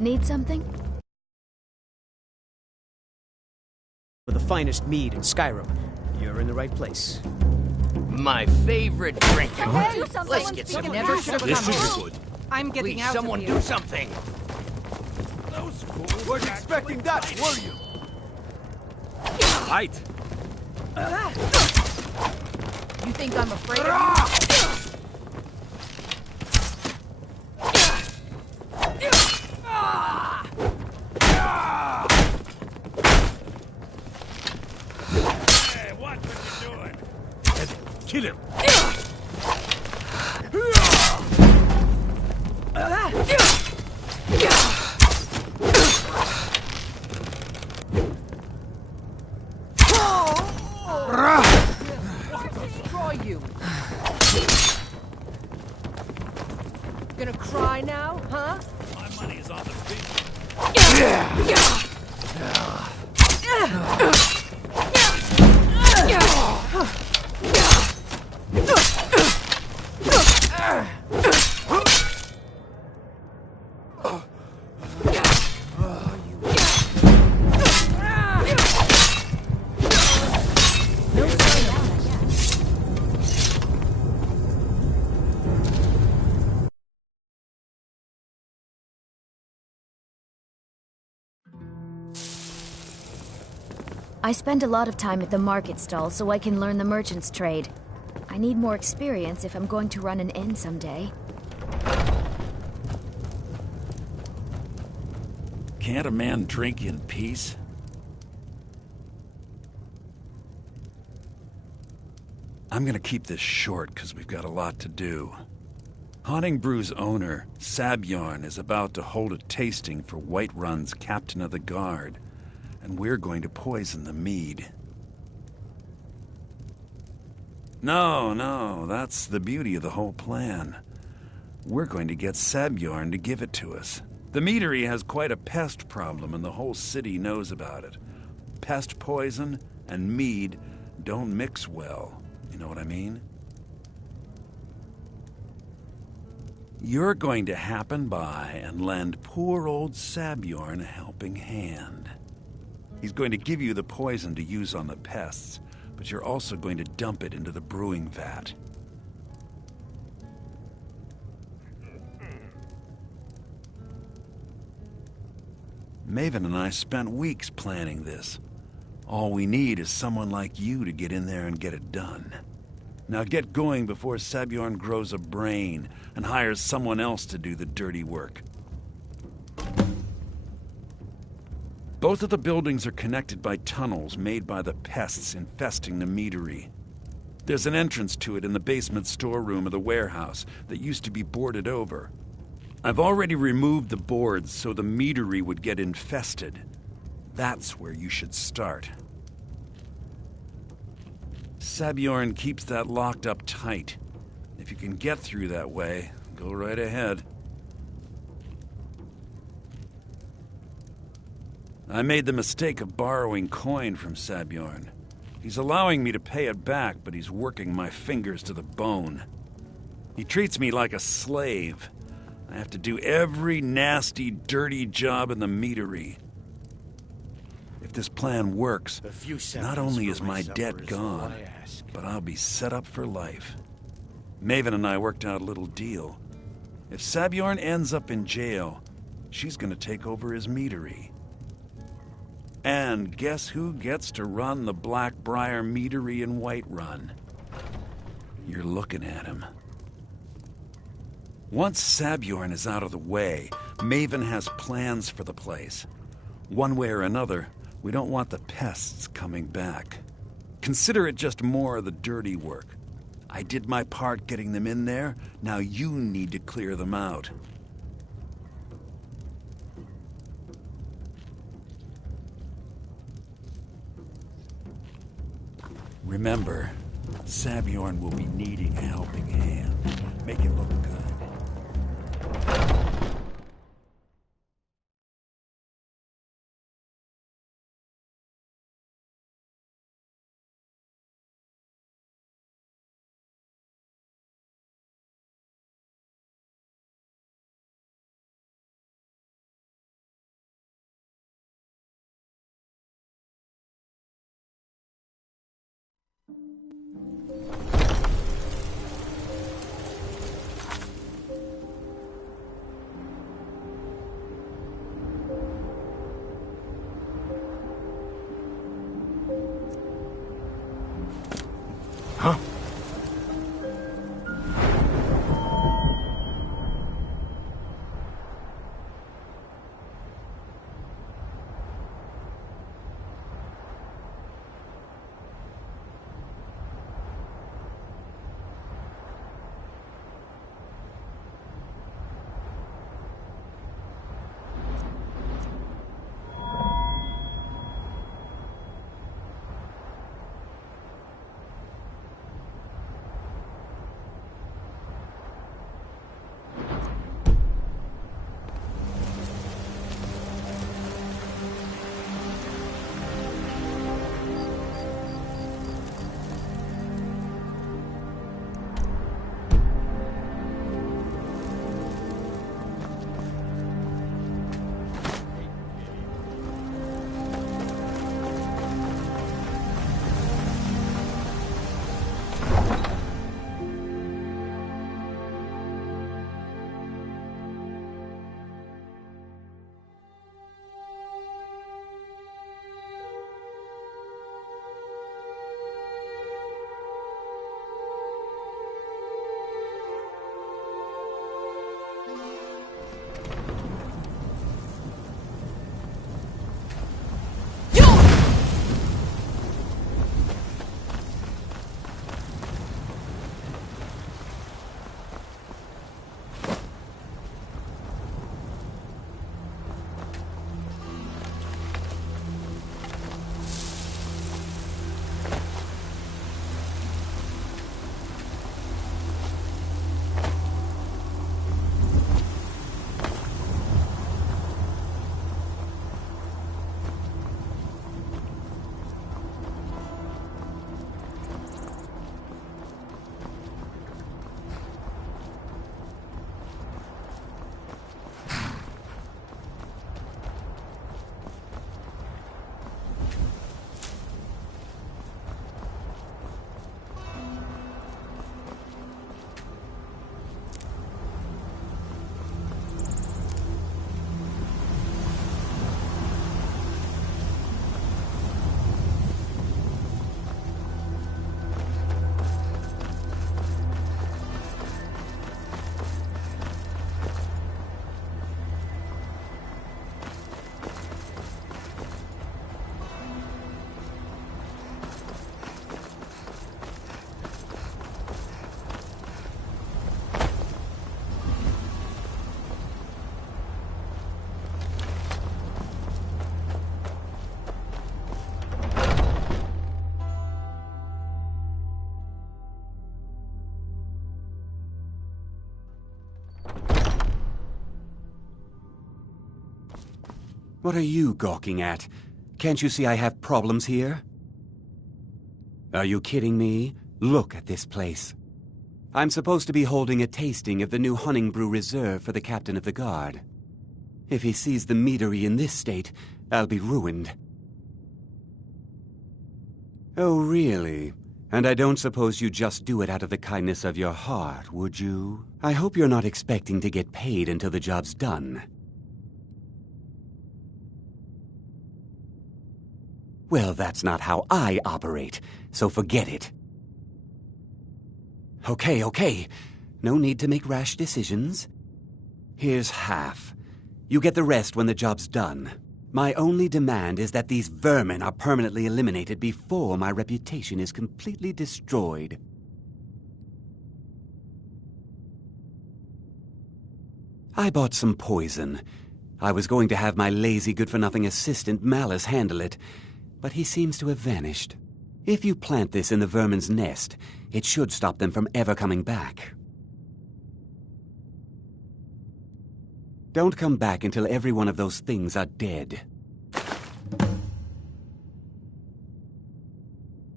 Need something? For the finest mead in Skyrim, you're in the right place. My favorite drink. Hey, Let's get some. never should have This come. should be good. I'm getting Please, out someone of do here. something. Those fools Weren't expecting that, were you? Right. You think I'm afraid of Hey, watch what you're doing. Kill him. Destroy you. Gonna cry now, huh? My money is on the fish. I spend a lot of time at the market stall so I can learn the merchant's trade. I need more experience if I'm going to run an inn someday. Can't a man drink in peace? I'm gonna keep this short because we've got a lot to do. Haunting Brew's owner, Sabjorn, is about to hold a tasting for Whiterun's captain of the guard, and we're going to poison the mead. No, that's the beauty of the whole plan. We're going to get Sabjorn to give it to us. The meadery has quite a pest problem, and the whole city knows about it. Pest poison and mead don't mix well. You know what I mean? You're going to happen by and lend poor old Sabjorn a helping hand. He's going to give you the poison to use on the pests, but you're also going to dump it into the brewing vat. Maven and I spent weeks planning this. All we need is someone like you to get in there and get it done. Now get going before Sabjorn grows a brain and hires someone else to do the dirty work. Both of the buildings are connected by tunnels made by the pests infesting the meadery. There's an entrance to it in the basement storeroom of the warehouse that used to be boarded over. I've already removed the boards so the meadery would get infested. That's where you should start. Sabjorn keeps that locked up tight. If you can get through that way, go right ahead. I made the mistake of borrowing coin from Sabjorn. He's allowing me to pay it back, but he's working my fingers to the bone. He treats me like a slave. I have to do every nasty, dirty job in the meadery. If this plan works, not only is my debt gone, but I'll be set up for life. Maven and I worked out a little deal. If Sabjorn ends up in jail, she's gonna take over his meadery. And guess who gets to run the Blackbriar meadery in Whiterun? You're looking at him. Once Sabjorn is out of the way, Maven has plans for the place. One way or another, we don't want the pests coming back. Consider it just more of the dirty work. I did my part getting them in there, now you need to clear them out. Remember, Sabjorn will be needing a helping hand. Make it look good. Huh? What are you gawking at? Can't you see I have problems here? Are you kidding me? Look at this place. I'm supposed to be holding a tasting of the new Hunting Brew Reserve for the captain of the guard. If he sees the meadery in this state, I'll be ruined. Oh, really? And I don't suppose you just do it out of the kindness of your heart, would you? I hope you're not expecting to get paid until the job's done. Well, that's not how I operate, so forget it. Okay. No need to make rash decisions. Here's half. You get the rest when the job's done. My only demand is that these vermin are permanently eliminated before my reputation is completely destroyed. I bought some poison. I was going to have my lazy good-for-nothing assistant Malice handle it, but he seems to have vanished. If you plant this in the vermin's nest, it should stop them from ever coming back. Don't come back until every one of those things are dead.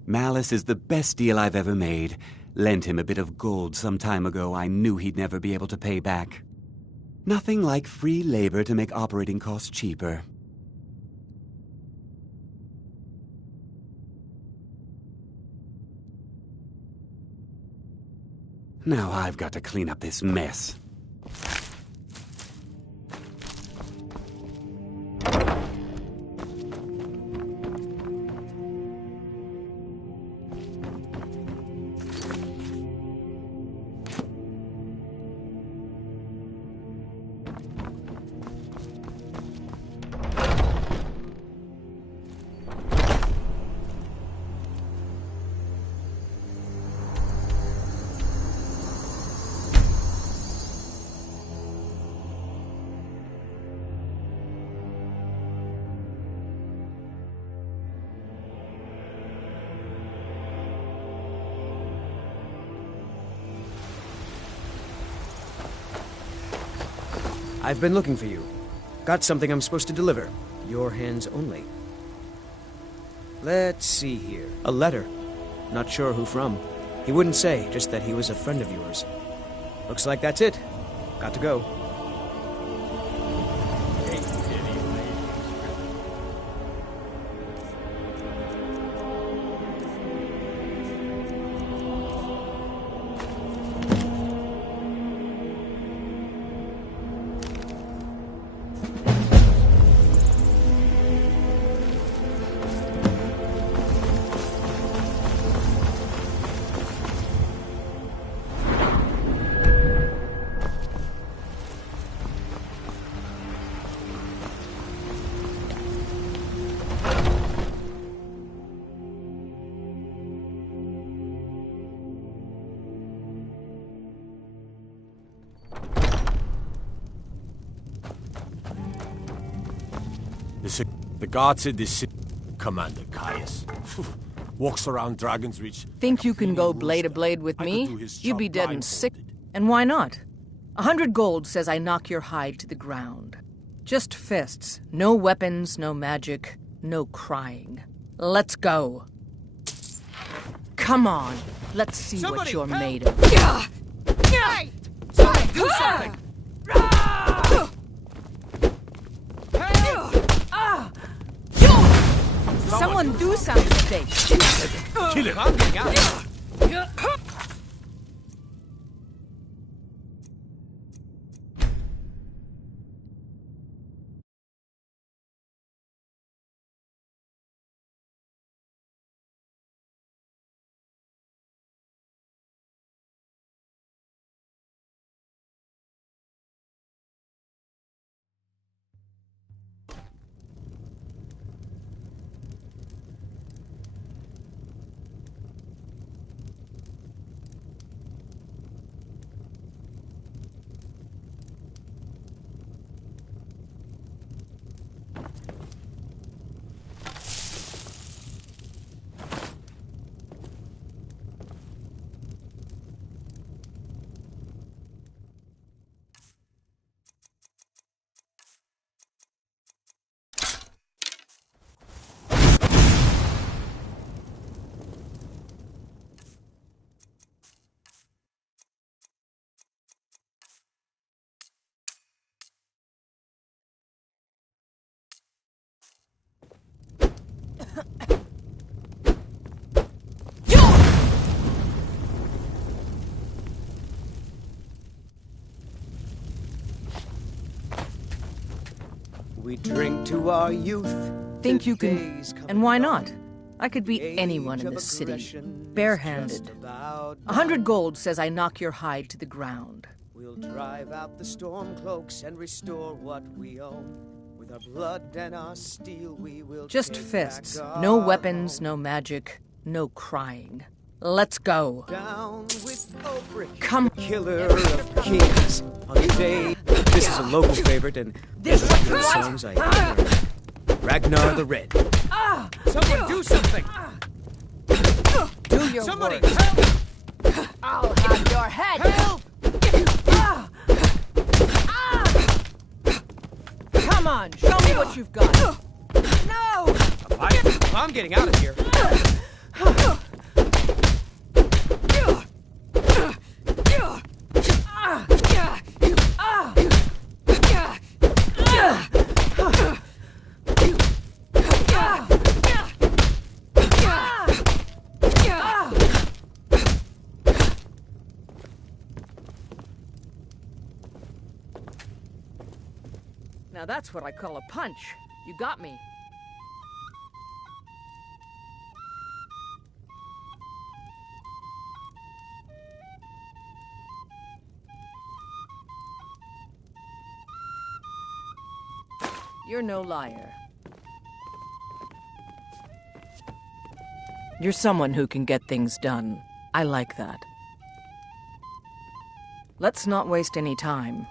Malice is the best deal I've ever made. Lent him a bit of gold some time ago I knew he'd never be able to pay back. Nothing like free labor to make operating costs cheaper. Now I've got to clean up this mess. I've been looking for you. Got something I'm supposed to deliver. Your hands only. Let's see here. A letter. Not sure who from. He wouldn't say, just that he was a friend of yours. Looks like that's it. Got to go. The guard said this Commander Caius walks around Dragon's Reach. Think you can go blade to blade with me? You'd be dead and sick. And why not? 100 gold says I knock your hide to the ground. Just fists. No weapons, no magic, no crying. Let's go. Come on. Let's see what you're made of. Hey! Somebody do something! Someone do something. Kill him! I'm getting out of here. We drink to our youth. Think you the can... days come And why not? gone. I could beat Age anyone in of this city. aggression is Barehanded. just about 100 done. gold says I knock your hide to the ground. We'll drive out the storm cloaks and restore what we own. With our blood and our steel, we will Just take fists. back No our weapons, home. no magic, no crying. Let's go. Down with Ulfric, Come. killer of kings. On the day, this is a local favorite, and this is one of the songs I hear. Ragnar the Red. Someone do something! Do your Somebody work. help! I'll have your head. Help! Come on, show me what you've got. No! I'm getting out of here. Now that's what I call a punch. You got me. You're no liar. You're someone who can get things done. I like that. Let's not waste any time.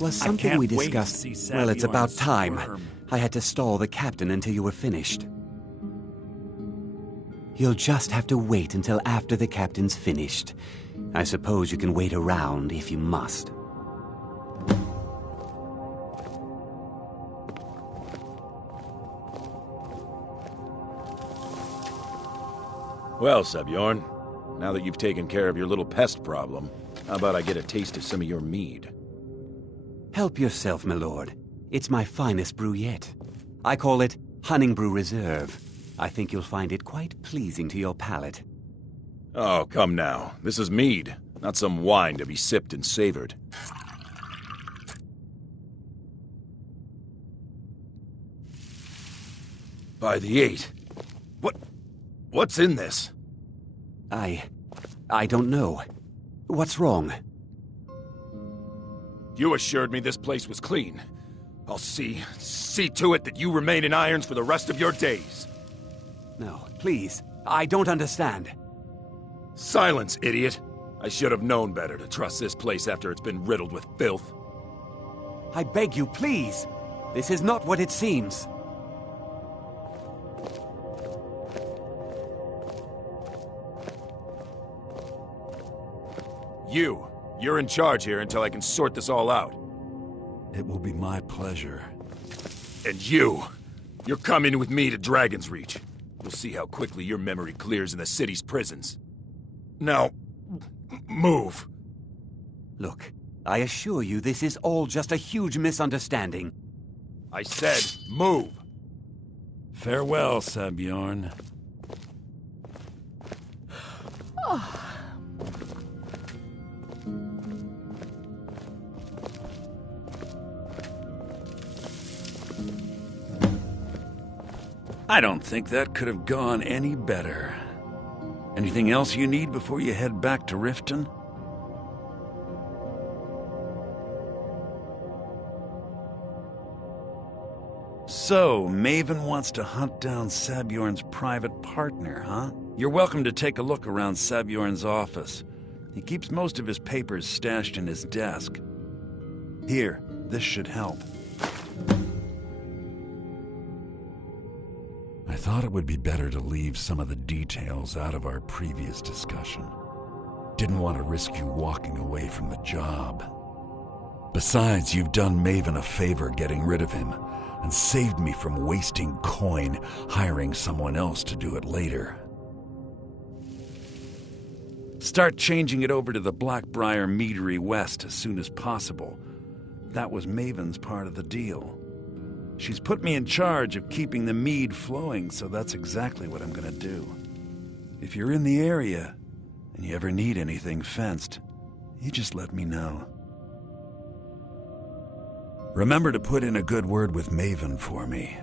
Was I something can't we wait to discussed? see Well, it's Sabjorn about time. squirm. I had to stall the captain until you were finished. You'll just have to wait until after the captain's finished. I suppose you can wait around if you must. Well, Sabjorn, now that you've taken care of your little pest problem, how about I get a taste of some of your mead? Help yourself, my lord. It's my finest brew yet. I call it Hunning Brew Reserve. I think you'll find it quite pleasing to your palate. Oh, come now. This is mead, not some wine to be sipped and savored. By the 8. What's in this? I don't know. What's wrong? You assured me this place was clean. I'll see to it that you remain in irons for the rest of your days. No, please. I don't understand. Silence, idiot. I should have known better to trust this place after it's been riddled with filth. I beg you, please. This is not what it seems. You're in charge here until I can sort this all out. It will be my pleasure. And you're coming with me to Dragon's Reach. We'll see how quickly your memory clears in the city's prisons. Now, move. Look, I assure you this is all just a huge misunderstanding. I said, move. Farewell, Sabjorn. I don't think that could have gone any better. Anything else you need before you head back to Riften? So, Maven wants to hunt down Sabjorn's private partner, huh? You're welcome to take a look around Sabjorn's office. He keeps most of his papers stashed in his desk. Here, this should help. I thought it would be better to leave some of the details out of our previous discussion. Didn't want to risk you walking away from the job. Besides, you've done Maven a favor getting rid of him, and saved me from wasting coin hiring someone else to do it later. Start changing it over to the Blackbriar Meadery West as soon as possible. That was Maven's part of the deal. She's put me in charge of keeping the mead flowing, so that's exactly what I'm gonna do. If you're in the area, and you ever need anything fenced, you just let me know. Remember to put in a good word with Maven for me.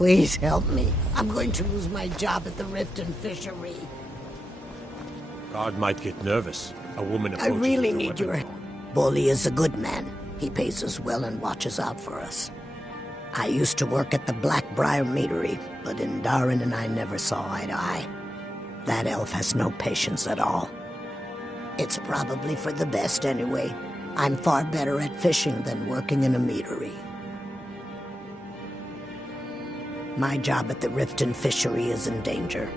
Please help me. I'm going to lose my job at the Riften Fishery. Guard might get nervous. A woman I approaches really with a need weapon your help. drawn. Bolly is a good man. He pays us well and watches out for us. I used to work at the Blackbriar Meadery, but in Darren and I never saw eye to eye. That elf has no patience at all. It's probably for the best anyway. I'm far better at fishing than working in a meadery. My job at the Riften Fishery is in danger.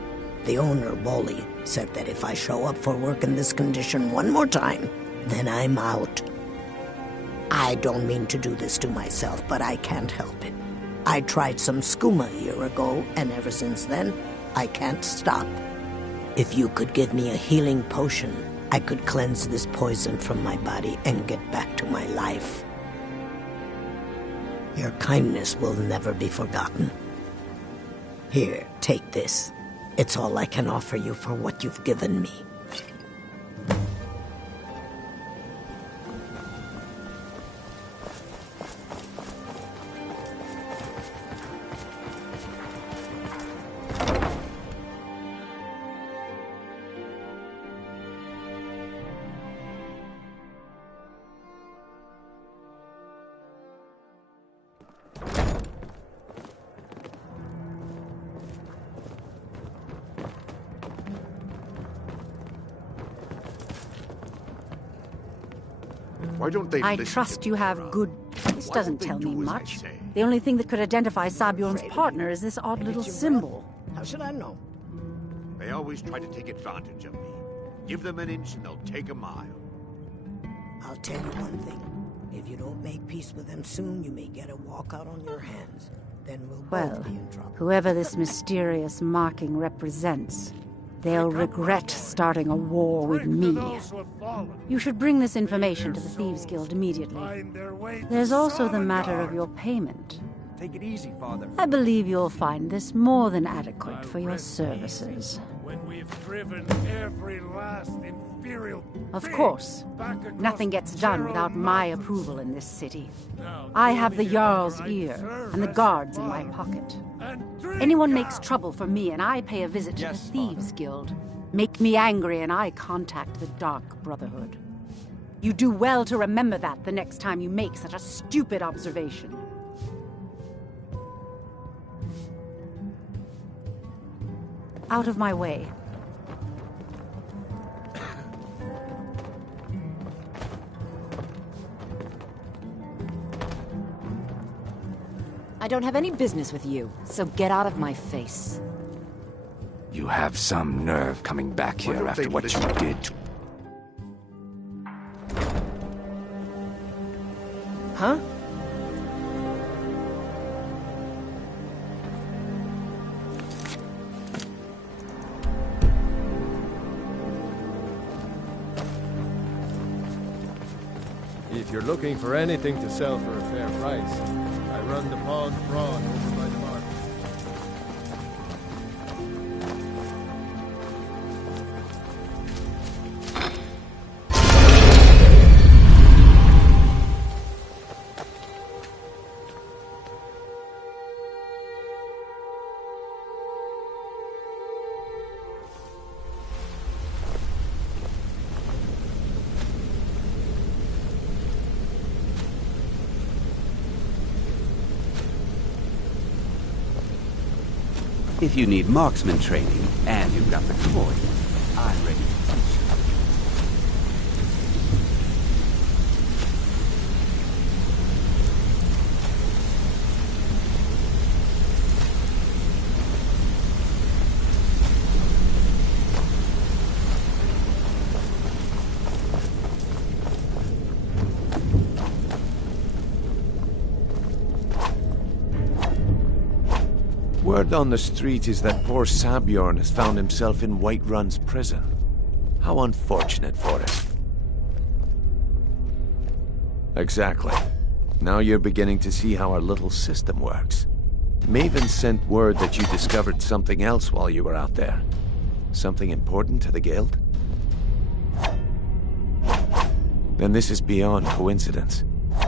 The owner, Bolly, said that if I show up for work in this condition one more time, then I'm out. I don't mean to do this to myself, but I can't help it. I tried some skooma a year ago, and ever since then, I can't stop. If you could give me a healing potion, I could cleanse this poison from my body and get back to my life. Your kindness will never be forgotten. Here, take this. It's all I can offer you for what you've given me. Why don't they I listen trust to you me, have Ron? good... This Why doesn't don't they tell me do as I much. say? The only thing that could identify Sabjorn's partner is this odd little symbol. How should I know? They always try to take advantage of me. Give them an inch and they'll take a mile. I'll tell you one thing. If you don't make peace with them soon, you may get a walkout on your hands. Then we'll Well, both be in trouble. whoever this mysterious marking represents, they'll regret starting a war with me. You should bring this information to the Thieves Guild immediately. There's also the matter of your payment. Take it easy, Father. I believe you'll find this more than adequate for your services. When we've driven every last Imperial Of course, nothing gets done without my approval in this city. I have the Jarl's ear and the guards in my pocket. Anyone makes trouble for me and I pay a visit to the Thieves Guild. Make me angry and I contact the Dark Brotherhood. You do well to remember that the next time you make such a stupid observation. Out of my way. I don't have any business with you, so get out of my face. You have some nerve coming back here after what you did to... Huh? If you're looking for anything to sell for a fair price, I run the Pond Brawn over by the market. If you need marksman training, and you've got the coin, I'm ready to teach you. Word on the street is that poor Sabjorn has found himself in Whiterun's prison. How unfortunate for him. Exactly. Now you're beginning to see how our little system works. Maven sent word that you discovered something else while you were out there. Something important to the guild? Then this is beyond coincidence.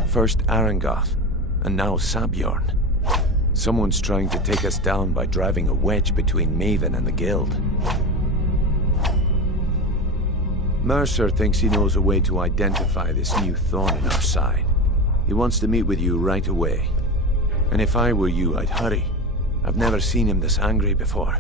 First Arangoth, and now Sabjorn. Someone's trying to take us down by driving a wedge between Maven and the Guild. Mercer thinks he knows a way to identify this new thorn in our side. He wants to meet with you right away. And if I were you, I'd hurry. I've never seen him this angry before.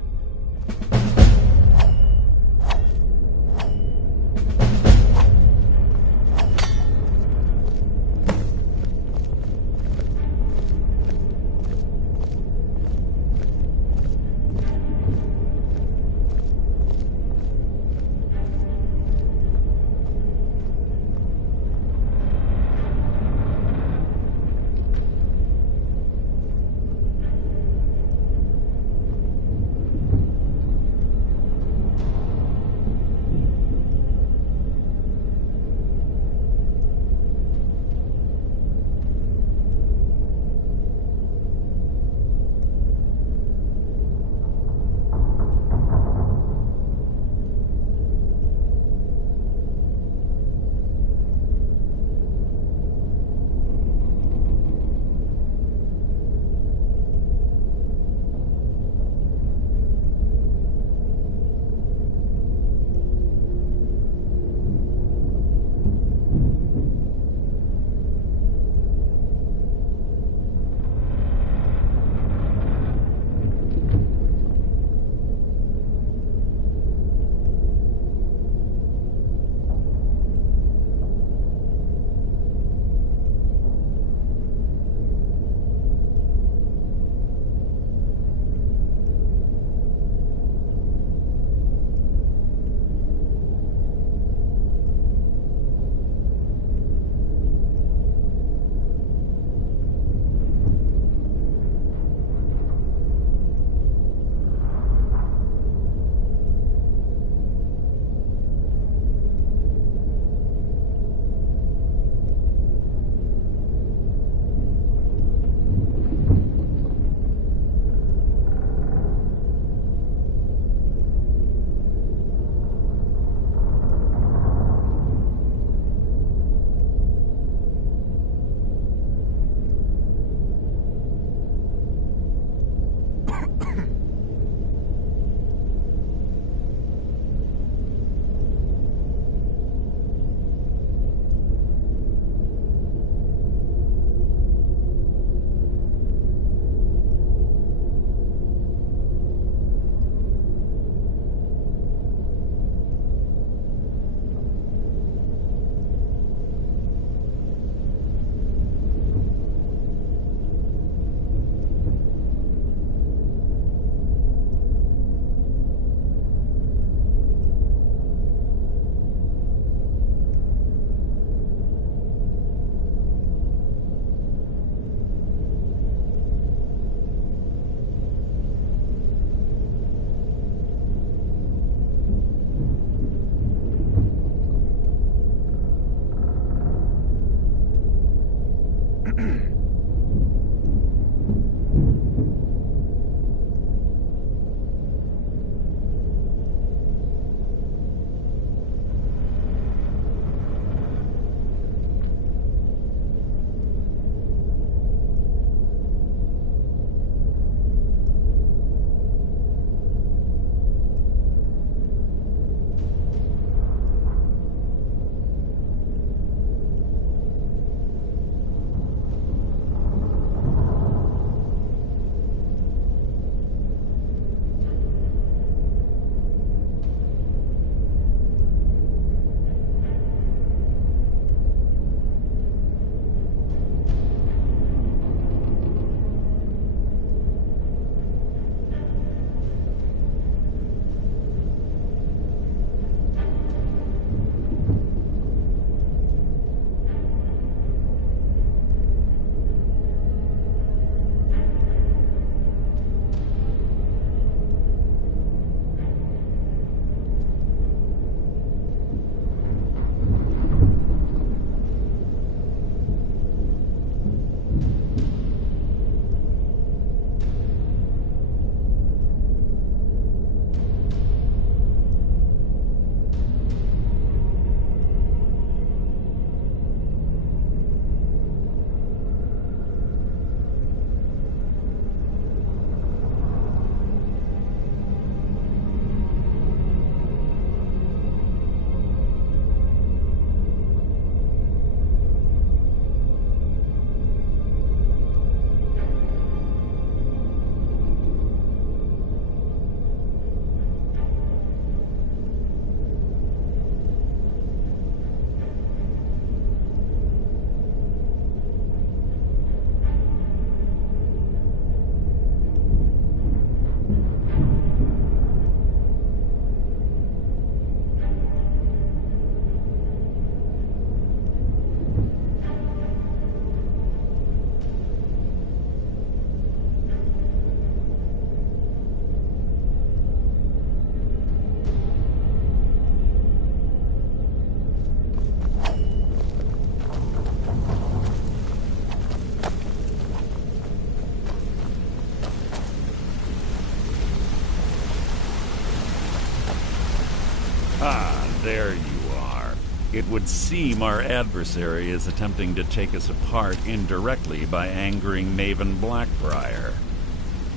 Ha! There you are. It would seem our adversary is attempting to take us apart indirectly by angering Maven Blackbriar.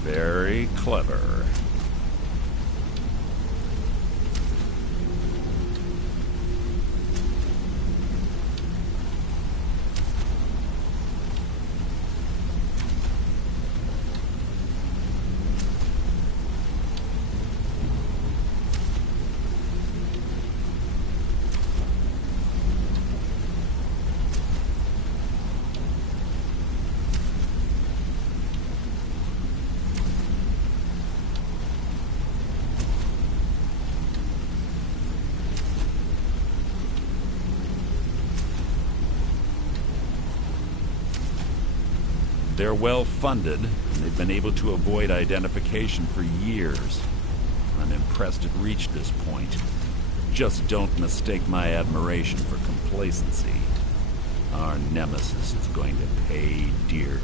Very clever. They're well funded, and they've been able to avoid identification for years. I'm impressed it reached this point. Just don't mistake my admiration for complacency. Our nemesis is going to pay dearly.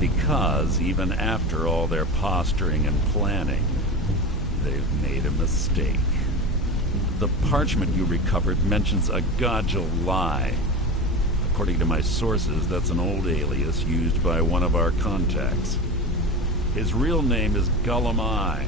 Because even after all their posturing and planning, they've made a mistake. The parchment you recovered mentions a Godgel lie. According to my sources, that's an old alias used by one of our contacts. His real name is Gullum Eye.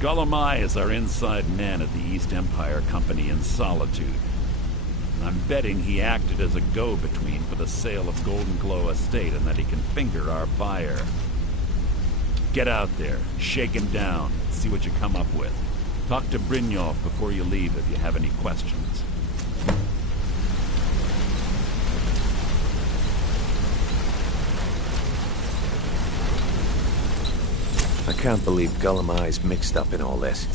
Gullum Eye is our inside man at the East Empire Company in Solitude. I'm betting he acted as a go-between for the sale of Golden Glow Estate and that he can finger our buyer. Get out there, shake him down, see what you come up with. Talk to Brynjolf before you leave if you have any questions. I can't believe Gullum Eye's mixed up in all this.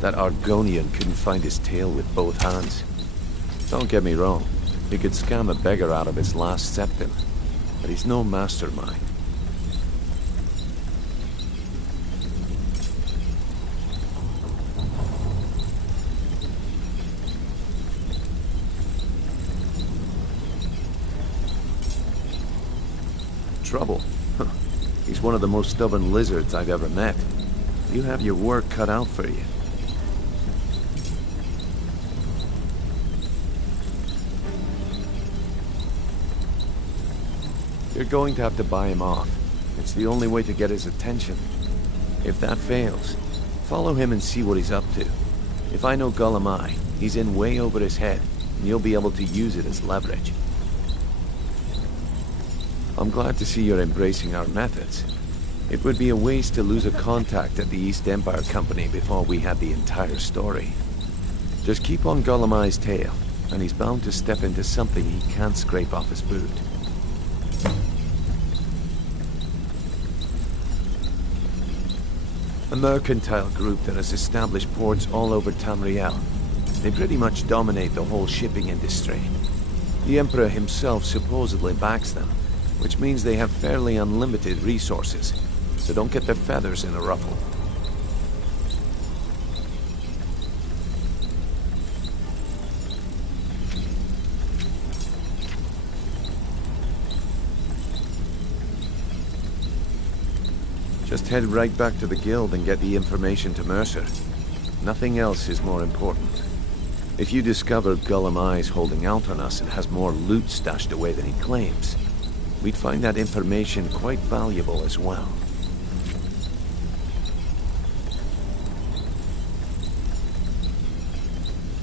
That Argonian couldn't find his tail with both hands. Don't get me wrong, he could scam a beggar out of his last septim, but he's no mastermind. Trouble? Huh. He's one of the most stubborn lizards I've ever met. You have your work cut out for you. You're going to have to buy him off. It's the only way to get his attention. If that fails, follow him and see what he's up to. If I know Gullum Eye, he's in way over his head, and you'll be able to use it as leverage. I'm glad to see you're embracing our methods. It would be a waste to lose a contact at the East Empire Company before we had the entire story. Just keep on Gullum Eye's tail, and he's bound to step into something he can't scrape off his boot. A mercantile group that has established ports all over Tamriel. They pretty much dominate the whole shipping industry. The Emperor himself supposedly backs them, which means they have fairly unlimited resources, so don't get their feathers in a ruffle. Just head right back to the guild and get the information to Mercer. Nothing else is more important. If you discover Gullum Eye's holding out on us and has more loot stashed away than he claims, we'd find that information quite valuable as well.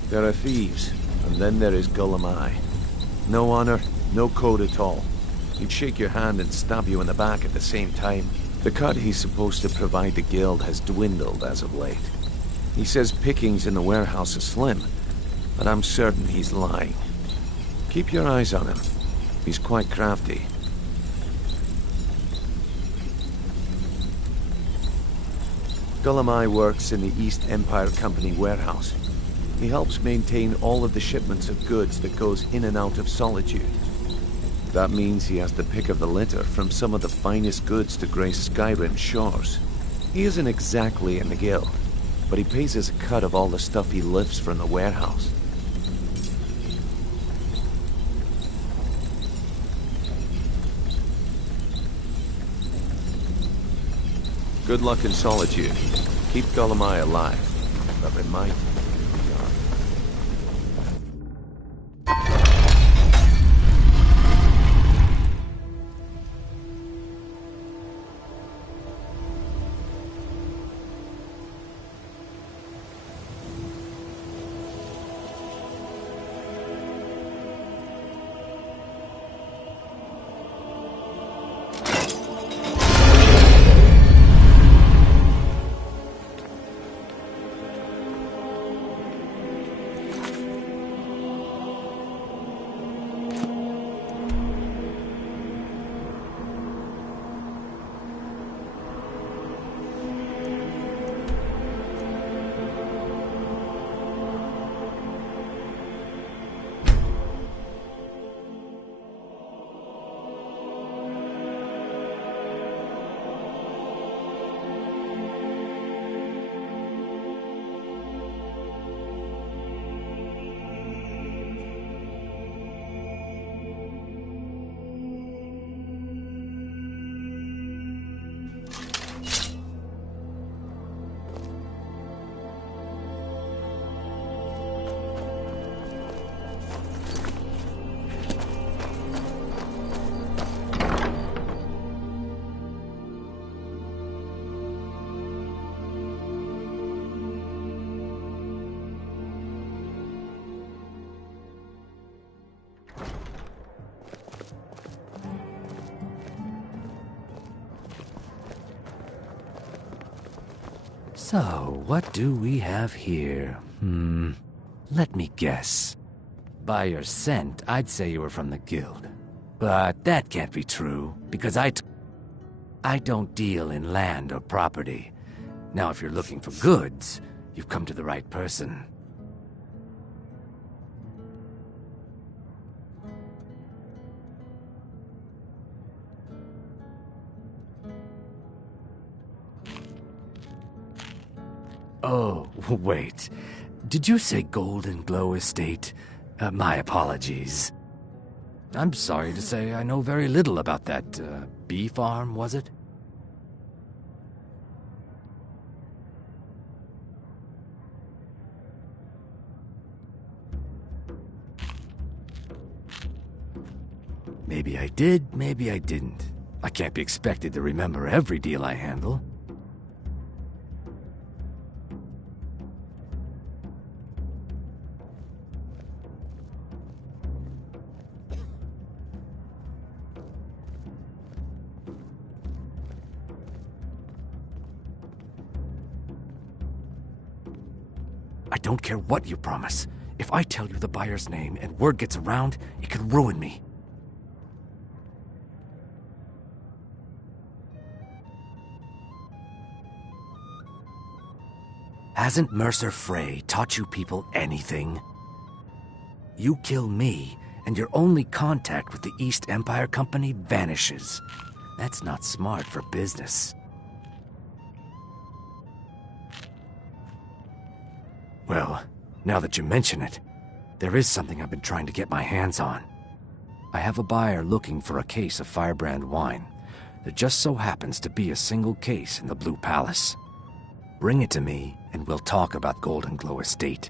There are thieves, and then there is Gullum Eye. No honor, no code at all. He'd shake your hand and stab you in the back at the same time. The cut he's supposed to provide the guild has dwindled as of late. He says pickings in the warehouse are slim, but I'm certain he's lying. Keep your eyes on him. He's quite crafty. Gulamai works in the East Empire Company warehouse. He helps maintain all of the shipments of goods that goes in and out of Solitude. That means he has the pick of the litter from some of the finest goods to grace Skyrim shores. He isn't exactly in the guild, but he pays us a cut of all the stuff he lifts from the warehouse. Good luck in Solitude. Keep Gulamai alive, but remind him. So, what do we have here? Let me guess. By your scent, I'd say you were from the guild. But that can't be true, because I don't deal in land or property. Now, if you're looking for goods, you've come to the right person. Oh, wait. Did you say Golden Glow Estate? My apologies. I'm sorry to say I know very little about that, bee farm, was it? Maybe I did, maybe I didn't. I can't be expected to remember every deal I handle. I don't care what you promise. If I tell you the buyer's name and word gets around, it could ruin me. Hasn't Mercer Frey taught you people anything? You kill me, and your only contact with the East Empire Company vanishes. That's not smart for business. Well, now that you mention it, there is something I've been trying to get my hands on. I have a buyer looking for a case of Firebrand wine. There just so happens to be a single case in the Blue Palace. Bring it to me, and we'll talk about Golden Glow Estate.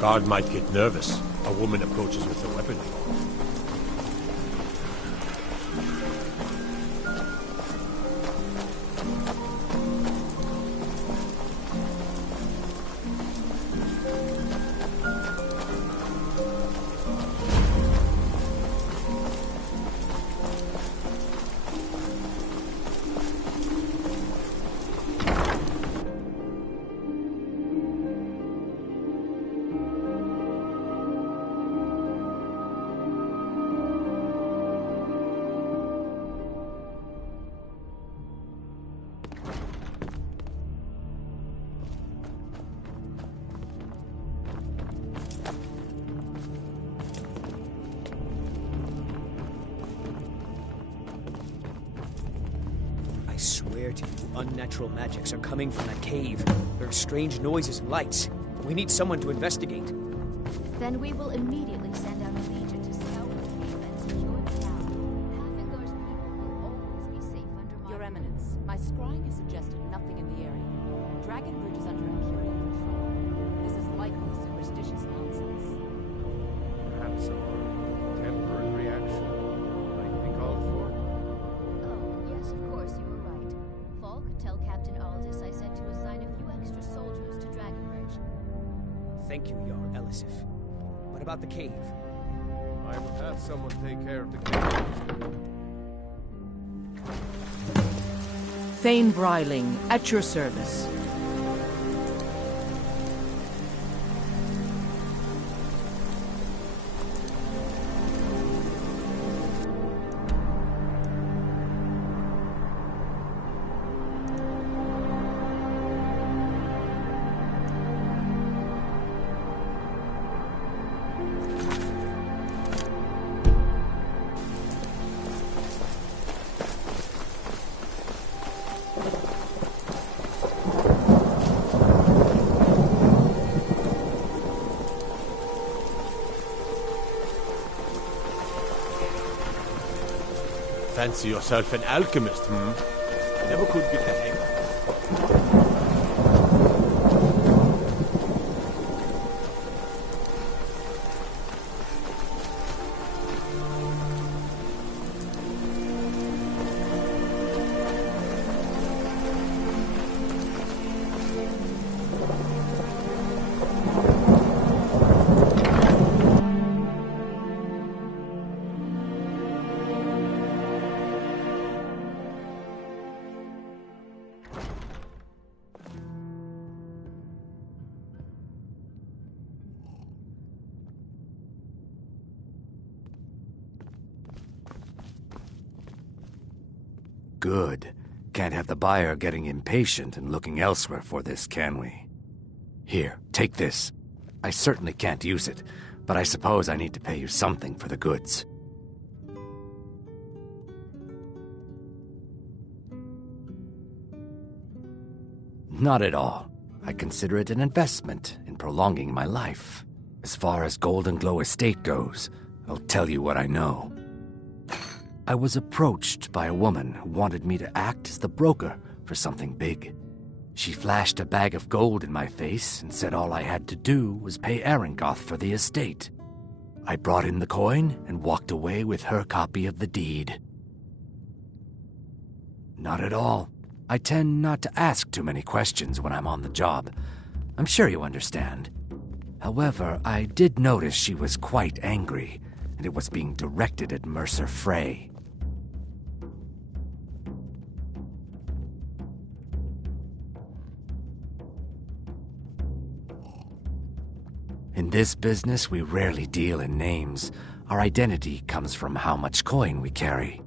Guard might get nervous. A woman approaches with a weapon. I swear to you, unnatural magics are coming from that cave. There are strange noises and lights. We need someone to investigate. Then we will immediately send out a legion to scour the cave and secure the town. Havengar's people will always be safe under my... Your Eminence, my scrying has suggested nothing in the area. Dragonbridge is under Imperial control. This is likely superstitious nonsense. Perhaps a tempered reaction might be called for. Oh, yes, of course, you were right. Falk, tell Captain Aldous I said to assign a few extra soldiers to Dragonbridge. Thank you, Jarl Elisif. What about the cave? I will have someone take care of the cave. Thane Bryling, at your service. Fancy yourself an alchemist, hmm? Never could get the hang of it. Good. Can't have the buyer getting impatient and looking elsewhere for this, can we? Here, take this. I certainly can't use it, but I suppose I need to pay you something for the goods. Not at all. I consider it an investment in prolonging my life. As far as Golden Glow Estate goes, I'll tell you what I know. I was approached by a woman who wanted me to act as the broker for something big. She flashed a bag of gold in my face and said all I had to do was pay Arangoth for the estate. I brought in the coin and walked away with her copy of the deed. Not at all. I tend not to ask too many questions when I'm on the job. I'm sure you understand. However, I did notice she was quite angry, and it was being directed at Mercer Frey. In this business, we rarely deal in names. Our identity comes from how much coin we carry.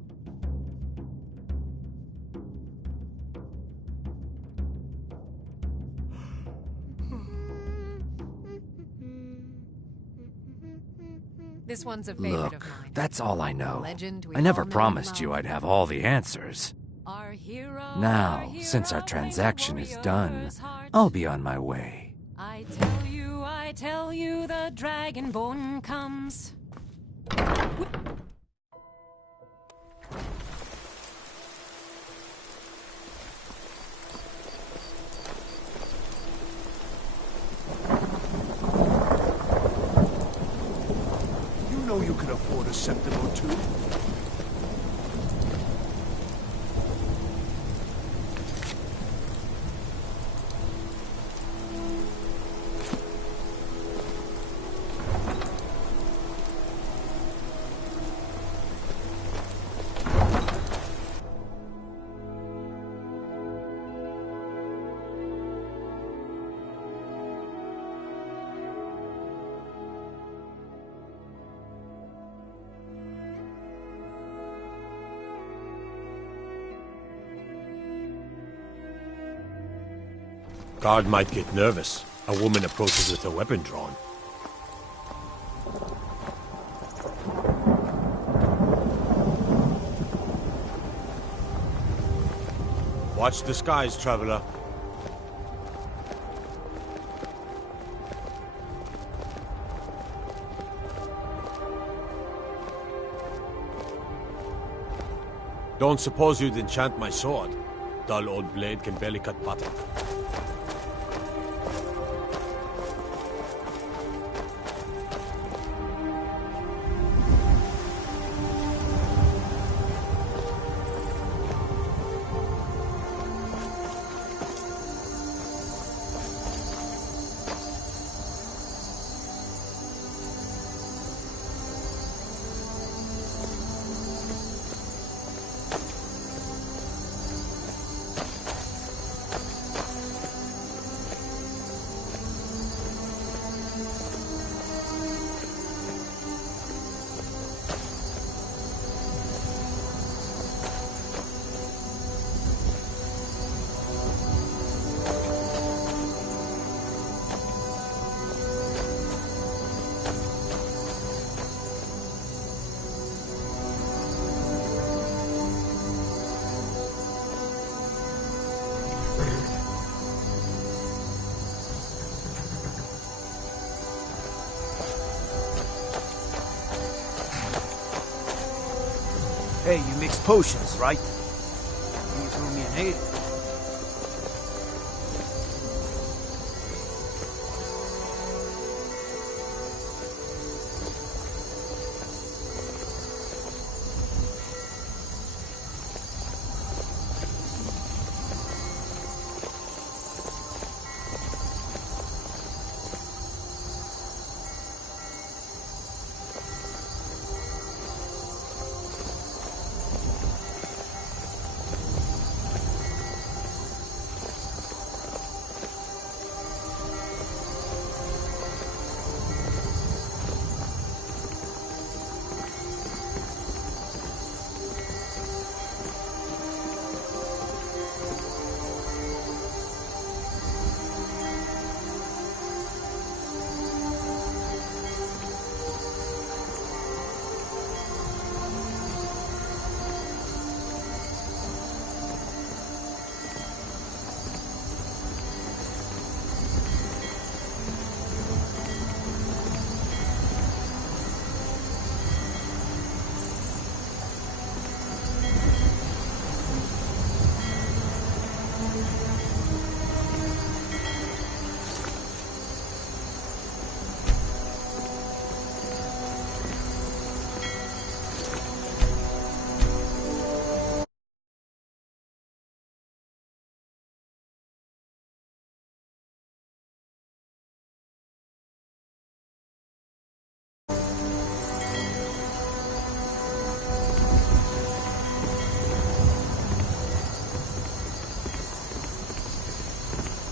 This one's a favorite of Look, mine. that's all I know. Legend we I never all know promised and you love. I'd have all the answers. Our hero, Now, since our transaction is done, I'll be on my way. I tell you, the Dragonborn comes. You know you can afford a septim or two. Guard might get nervous. A woman approaches with a weapon drawn. Watch the skies, traveler. Don't suppose you'd enchant my sword. Dull old blade can barely cut butter. Hey, you mix potions, right? You threw me an 8.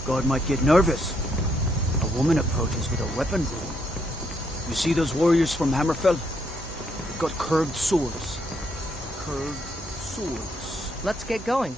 God might get nervous. A woman approaches with a weapon drawn. You see those warriors from Hammerfell? They've got curved swords. Curved swords. Let's get going.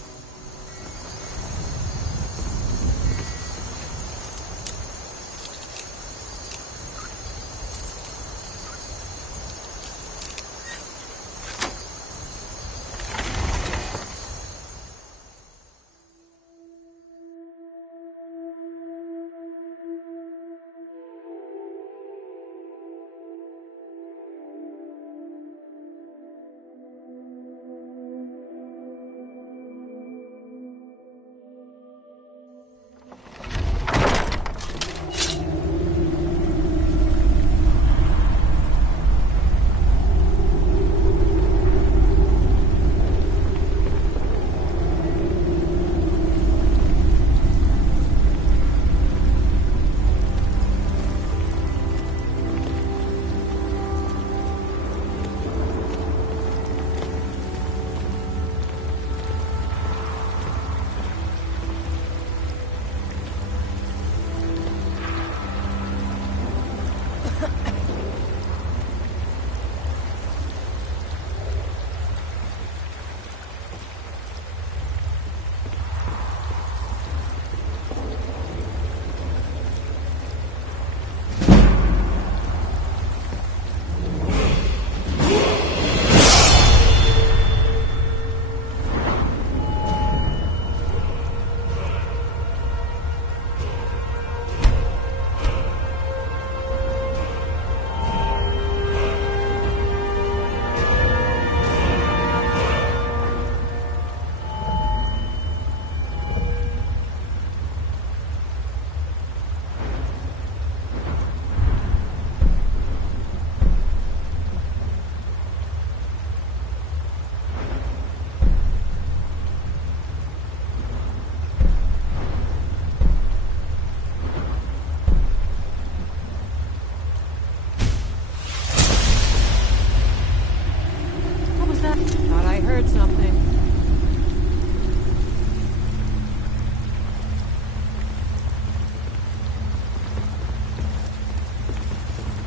Thought I heard something.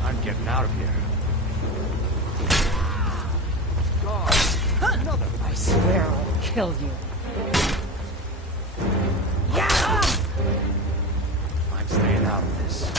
I'm getting out of here. God, another! I swear I'll kill you. I'm staying out of this.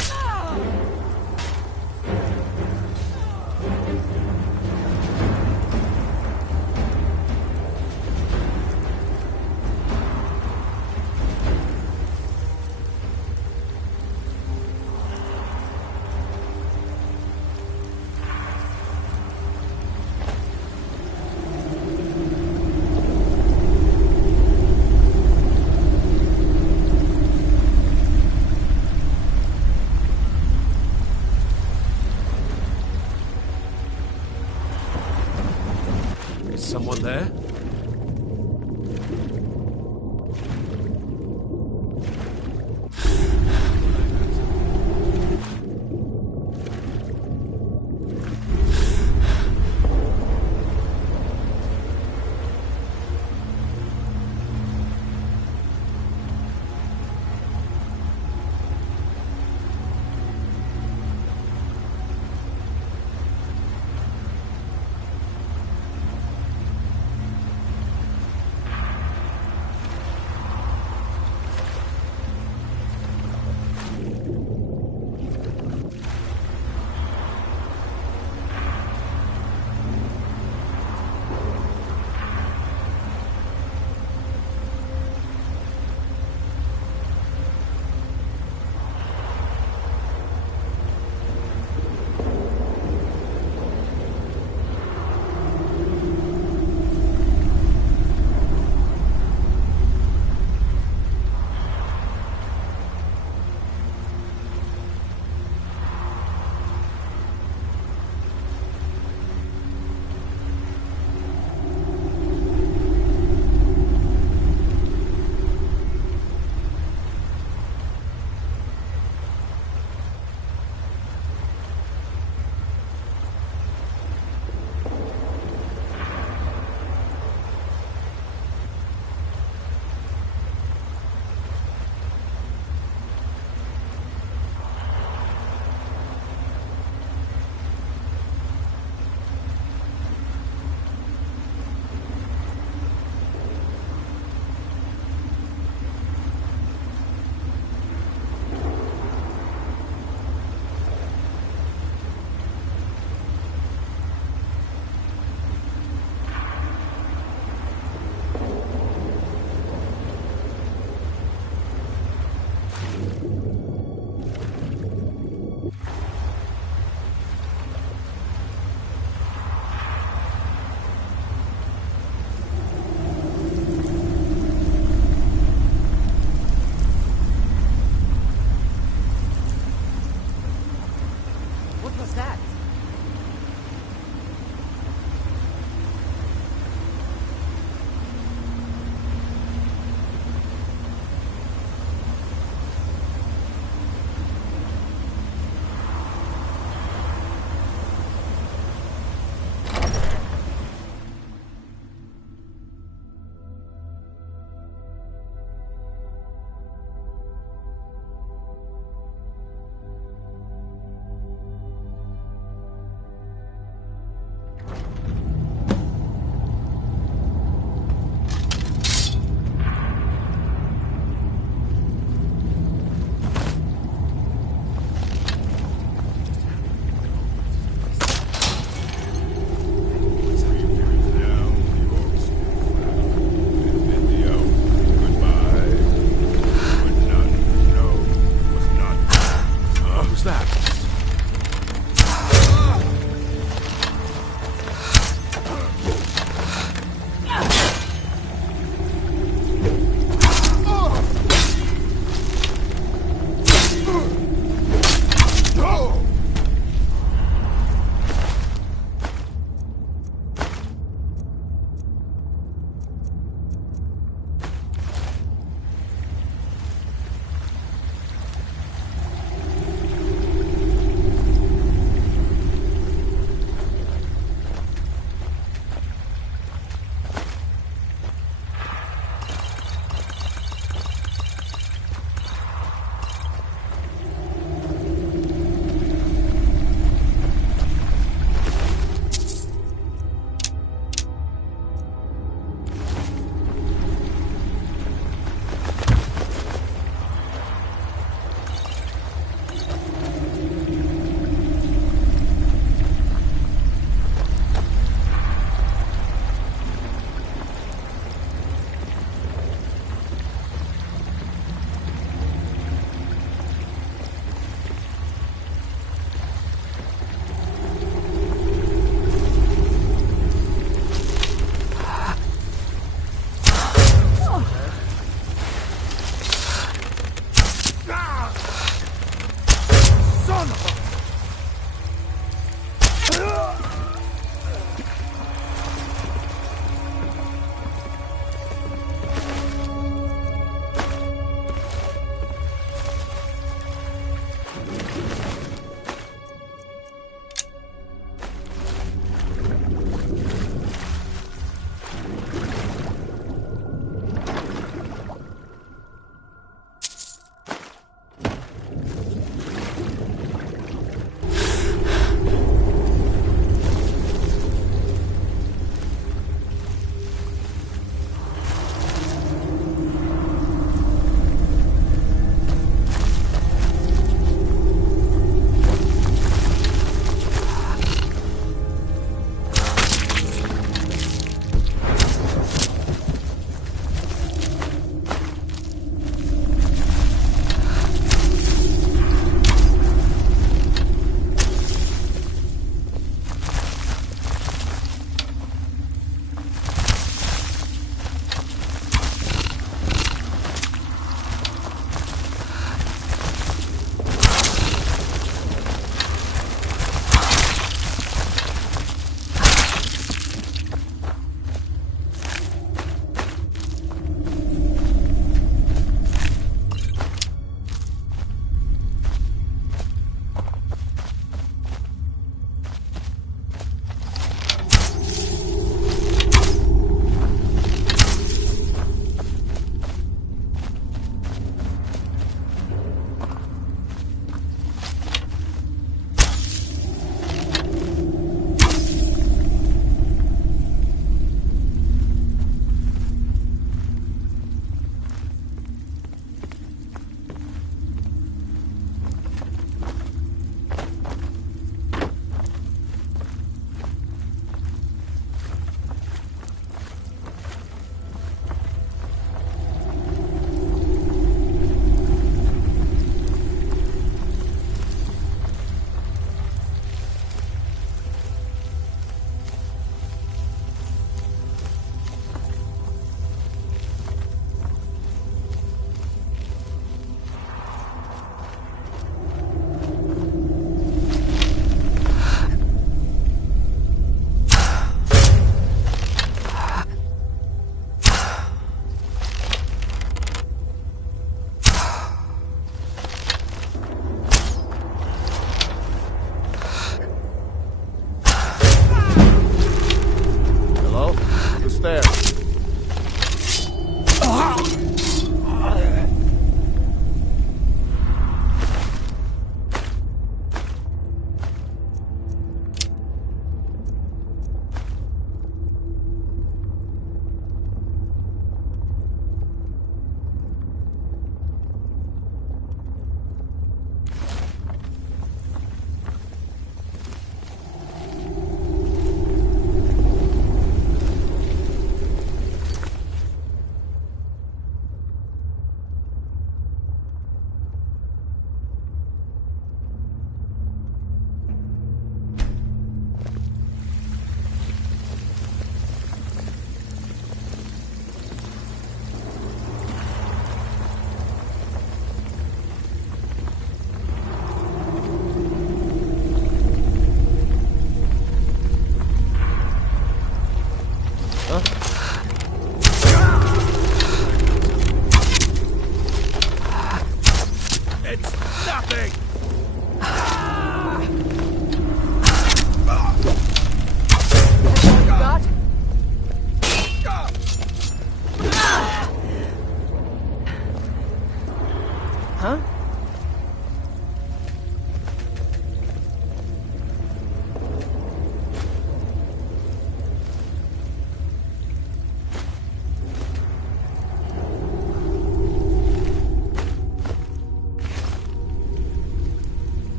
Huh?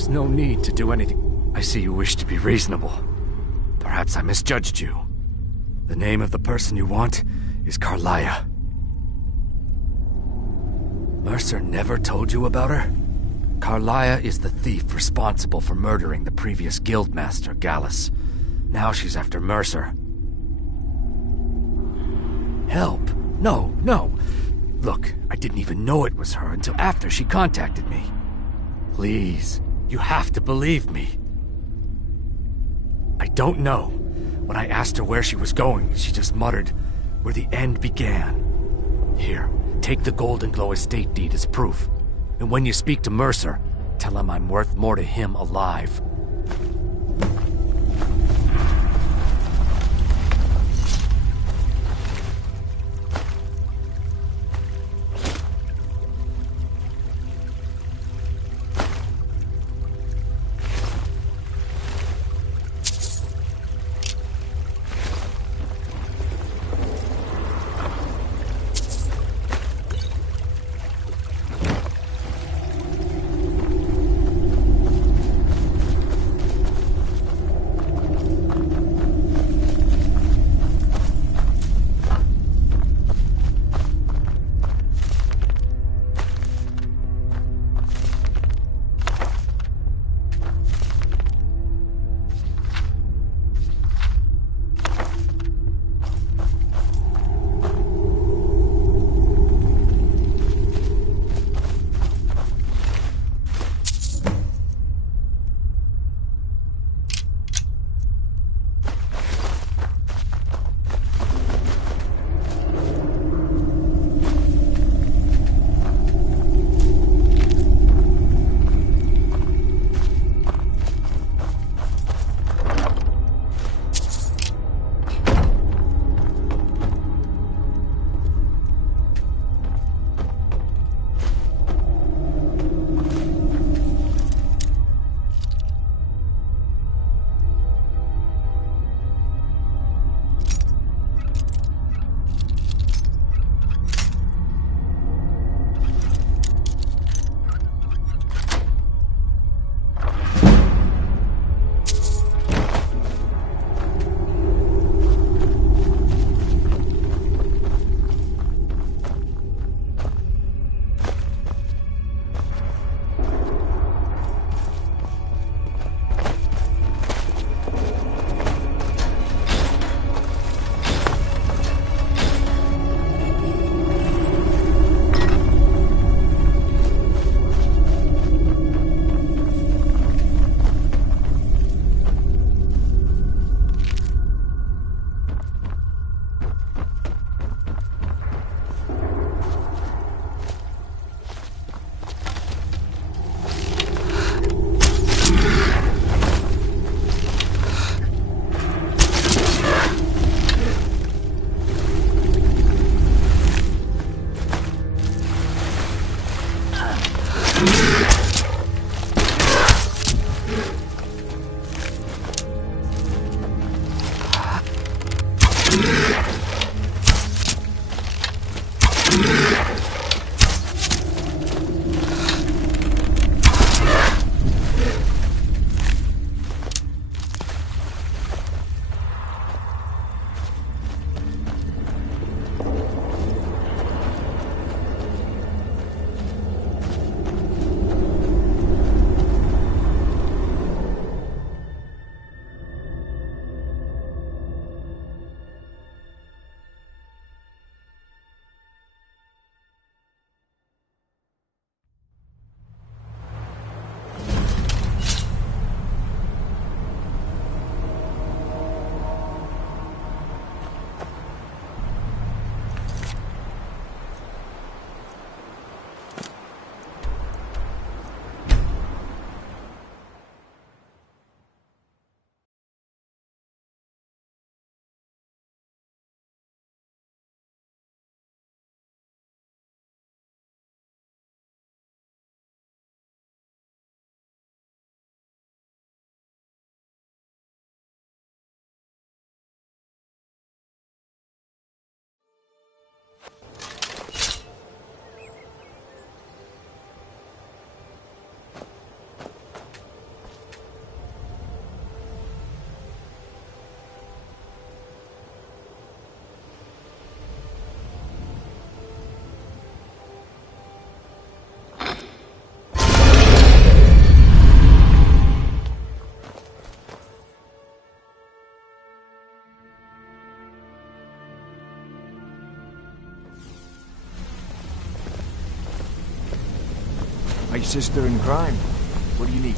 There's no need to do anything. I see you wish to be reasonable. Perhaps I misjudged you. The name of the person you want is Carlia. Mercer never told you about her? Carlia is the thief responsible for murdering the previous guildmaster, Gallus. Now she's after Mercer. Help? No, no. Look, I didn't even know it was her until after she contacted me. Please, you have to believe me. I don't know. When I asked her where she was going, she just muttered, "Where the end began." Here, take the Golden Glow estate deed as proof. And when you speak to Mercer, tell him I'm worth more to him alive. sister in crime. What do you need?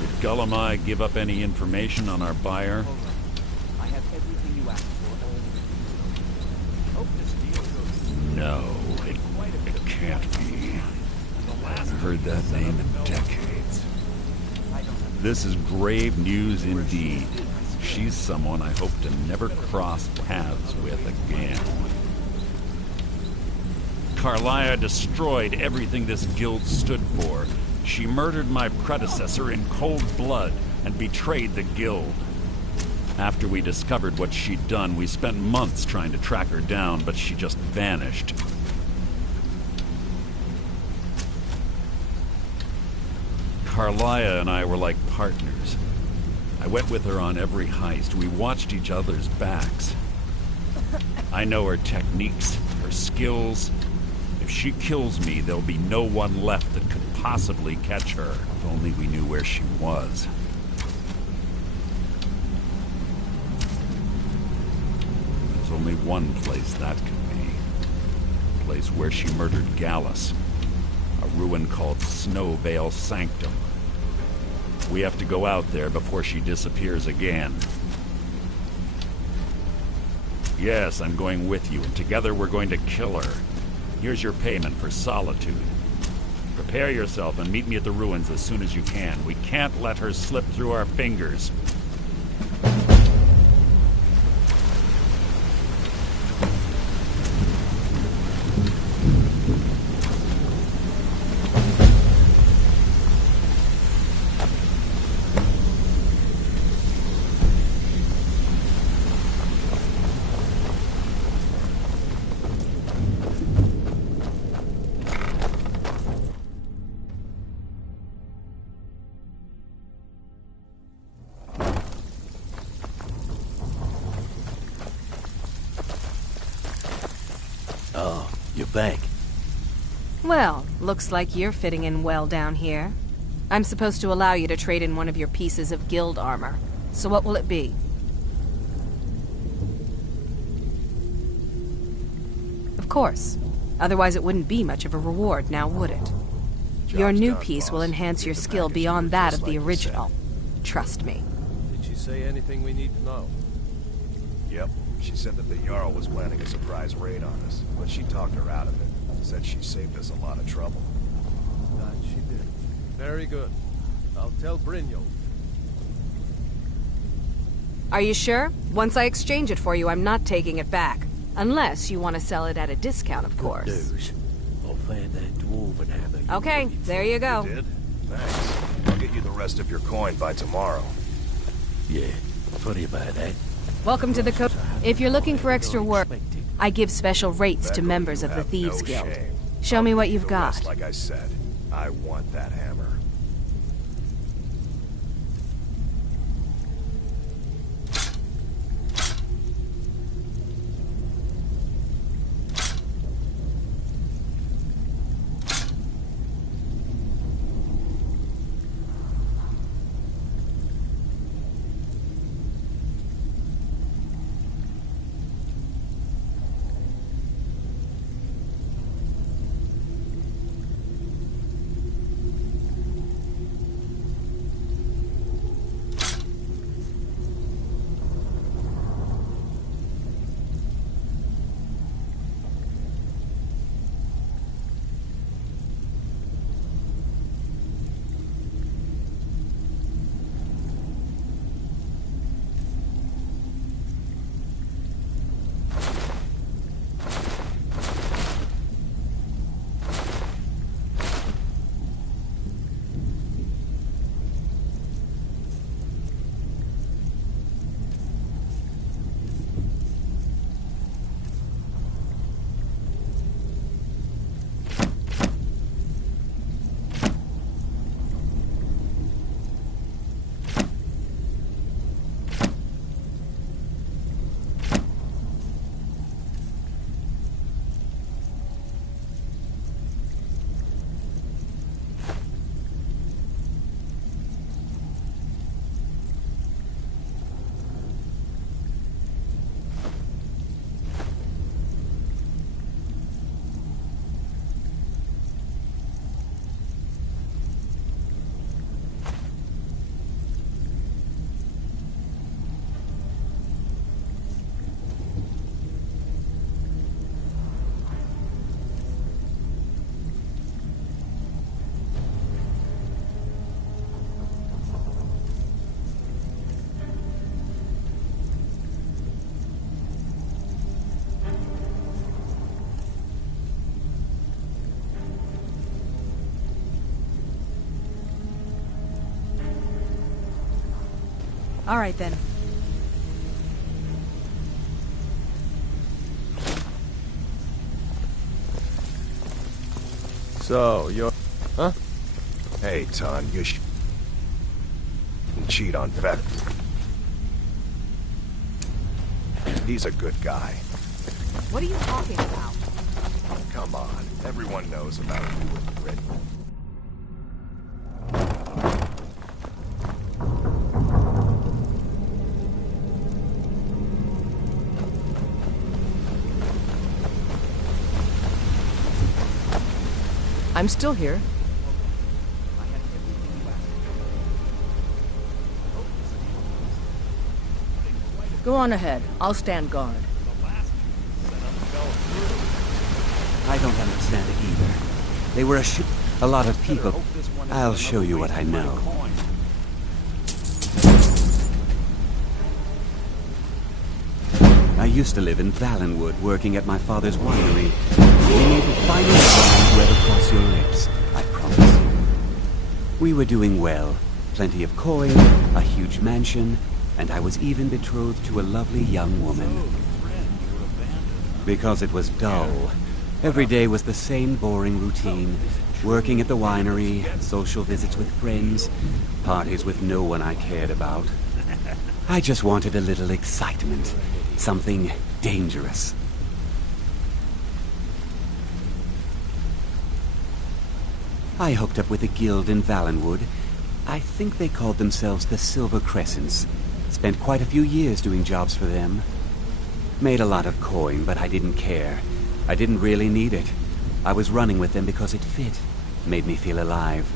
Did Gullamai give up any information on our buyer? I have everything you asked for. Hope this deal goes. No, it can't be. I haven't heard that name in decades. This is grave news indeed. She's someone I hope to never cross paths with again. Carlia destroyed everything this guild stood for. She murdered my predecessor in cold blood and betrayed the guild. After we discovered what she'd done, we spent months trying to track her down, but she just vanished. Carlia and I were like partners. I went with her on every heist. We watched each other's backs. I know her techniques, her skills. If she kills me, there'll be no one left that could possibly catch her. If only we knew where she was. There's only one place that could be. A place where she murdered Gallus. A ruin called Snowvale Sanctum. We have to go out there before she disappears again. Yes, I'm going with you, and together we're going to kill her. Here's your payment for solitude. Prepare yourself and meet me at the ruins as soon as you can. We can't let her slip through our fingers. Oh, you're back. Well, looks like you're fitting in well down here. I'm supposed to allow you to trade in one of your pieces of guild armor. So what will it be? Of course. Otherwise it wouldn't be much of a reward, now would it? Your new piece will enhance your skill beyond that of the original. Trust me. Did she say anything we need to know? Yep. She said that the Jarl was planning a surprise raid on us, but she talked her out of it. Said she saved us a lot of trouble. That she did. Very good. I'll tell Brynjo. Are you sure? Once I exchange it for you, I'm not taking it back. Unless you want to sell it at a discount, of course. News. I'll find that dwarven hammer. Okay, there you go. You did? Thanks. I'll get you the rest of your coin by tomorrow. Yeah, funny about that. Welcome to the co- If you're looking for extra work, I give special rates to members of the Thieves Guild. Show me what you've got. Like I said, I want that hammer. All right, then. So, you're... Huh? Hey, Ton, you cheat on Fett. He's a good guy. What are you talking about? Come on, everyone knows about you and Grit. I'm still here. Go on ahead. I'll stand guard. I don't understand it either. They were a lot of people. I'll show you what I know. I used to live in Valenwood, working at my father's winery. Being able to find whoever crossed your lips, I promise you. We were doing well. Plenty of coin, a huge mansion, and I was even betrothed to a lovely young woman. Because it was dull. Every day was the same boring routine. Working at the winery, social visits with friends, parties with no one I cared about. I just wanted a little excitement. Something dangerous. I hooked up with a guild in Valenwood. I think they called themselves the Silver Crescents. Spent quite a few years doing jobs for them. Made a lot of coin, but I didn't care. I didn't really need it. I was running with them because it fit. Made me feel alive.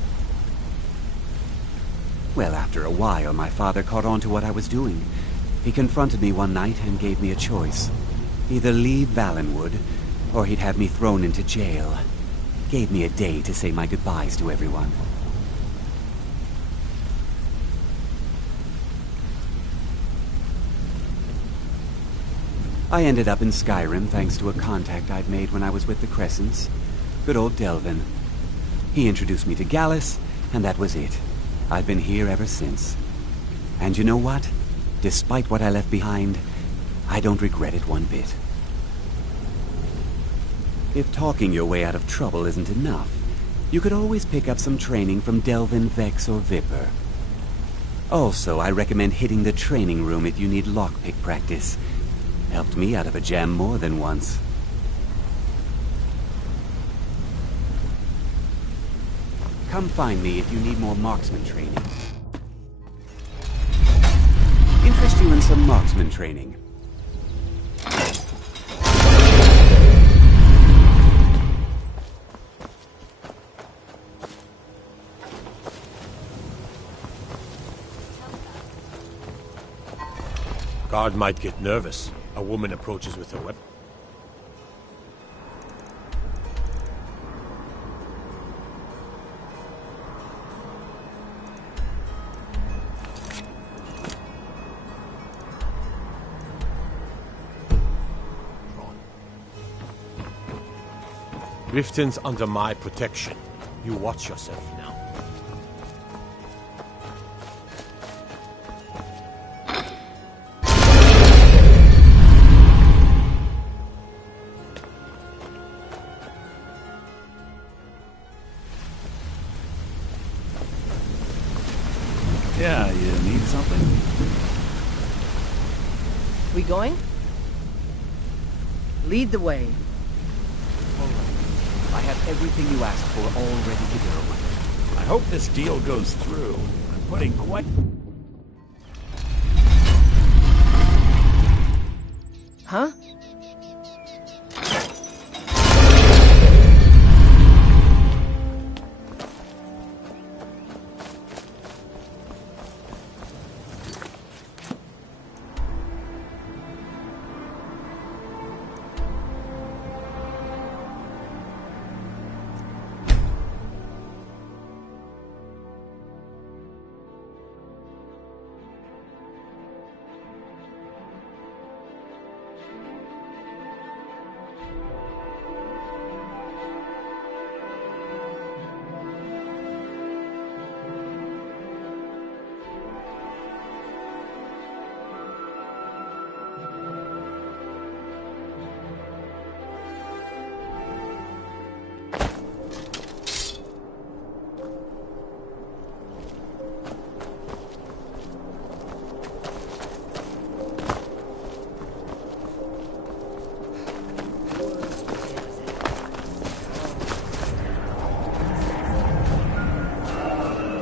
Well, after a while, my father caught on to what I was doing. He confronted me one night and gave me a choice. Either leave Valenwood, or he'd have me thrown into jail. Gave me a day to say my goodbyes to everyone. I ended up in Skyrim thanks to a contact I'd made when I was with the Crescents. Good old Delvin. He introduced me to Gallus, and that was it. I've been here ever since. And you know what? Despite what I left behind, I don't regret it one bit. If talking your way out of trouble isn't enough, you could always pick up some training from Delvin, Vex, or Viper. Also, I recommend hitting the training room if you need lockpick practice. Helped me out of a jam more than once. Come find me if you need more marksman training. Interest you in some marksman training. Guard might get nervous. A woman approaches with a weapon. Riften's under my protection. You watch yourself now. Yeah, you need something? We going? Lead the way. I have everything you asked for all ready to go. I hope this deal goes through. I'm putting quite... Huh?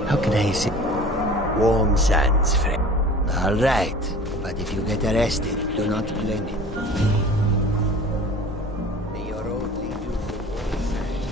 How can I say? Warm sands, friend. All right, but if you get arrested, do not blame it. May your road lead you to warm sands.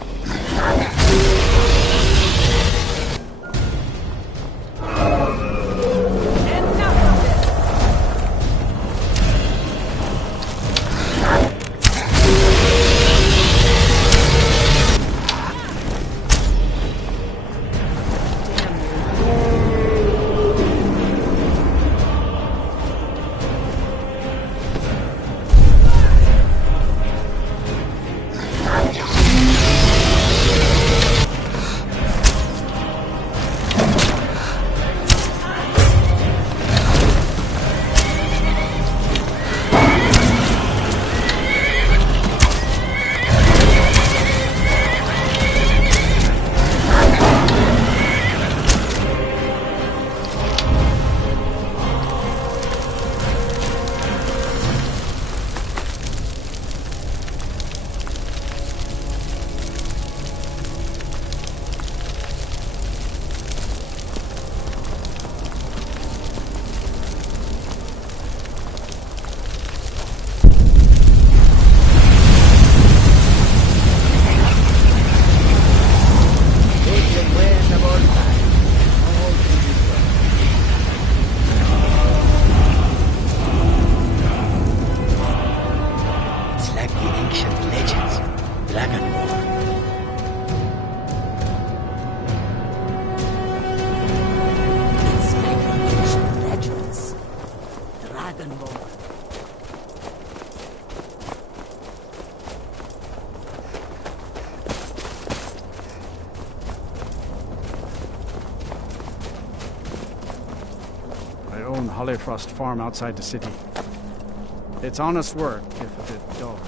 Hollyfrost farm outside the city. It's honest work, if a bit dull.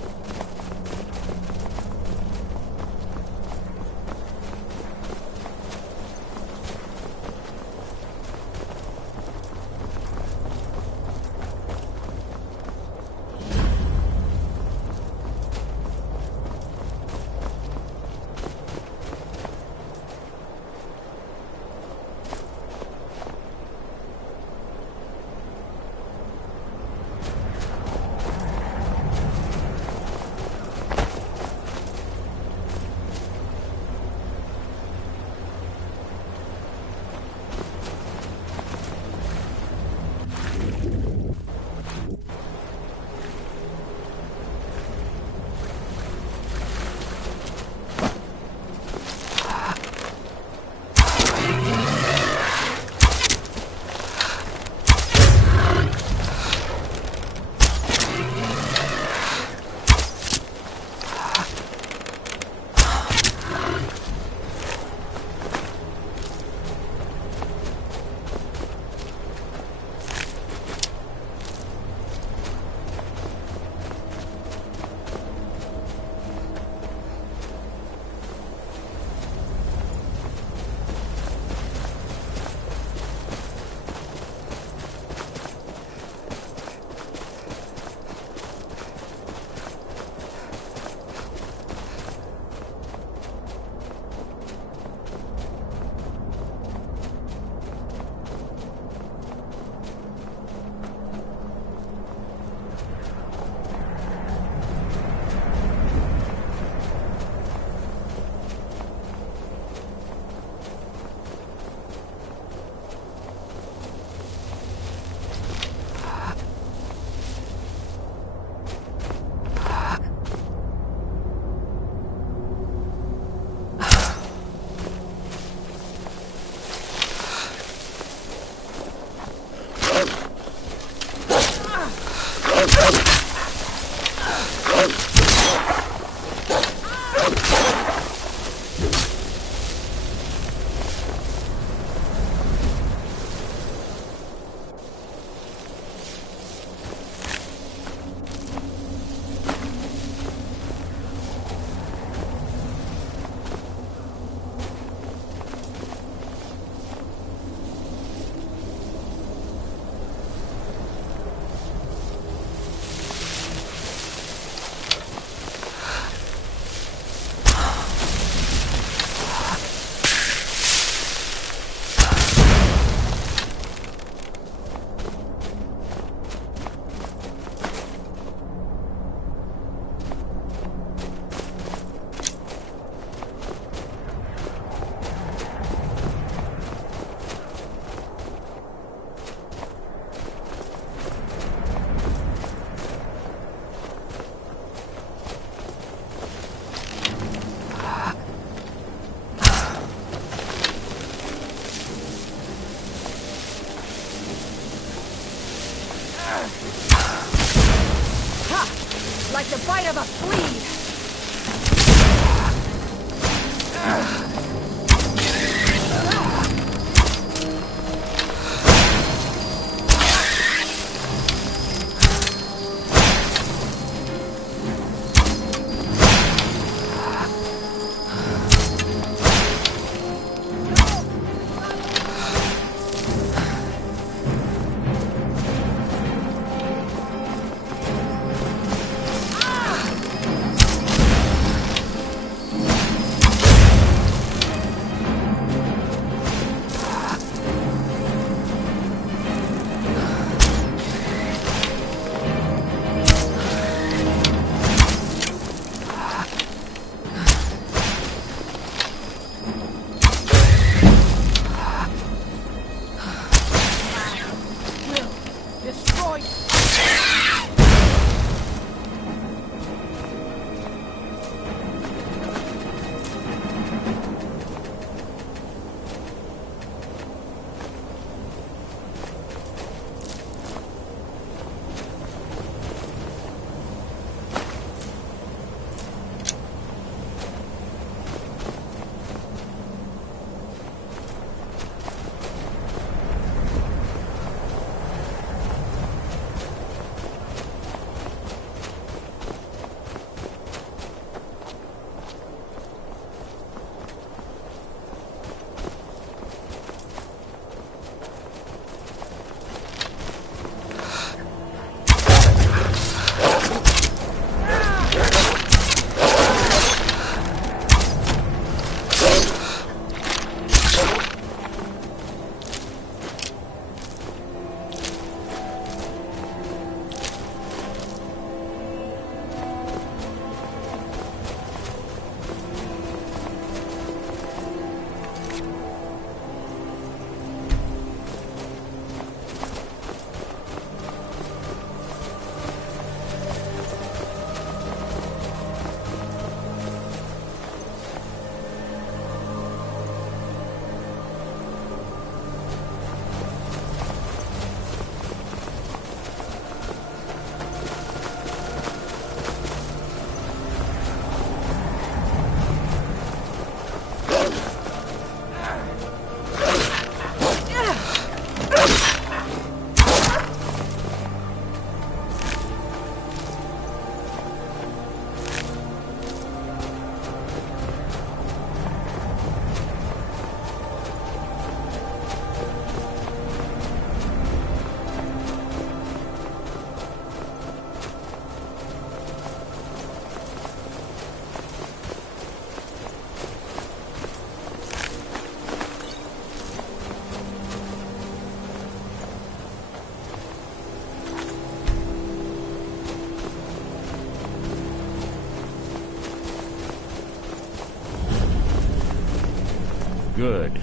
Good.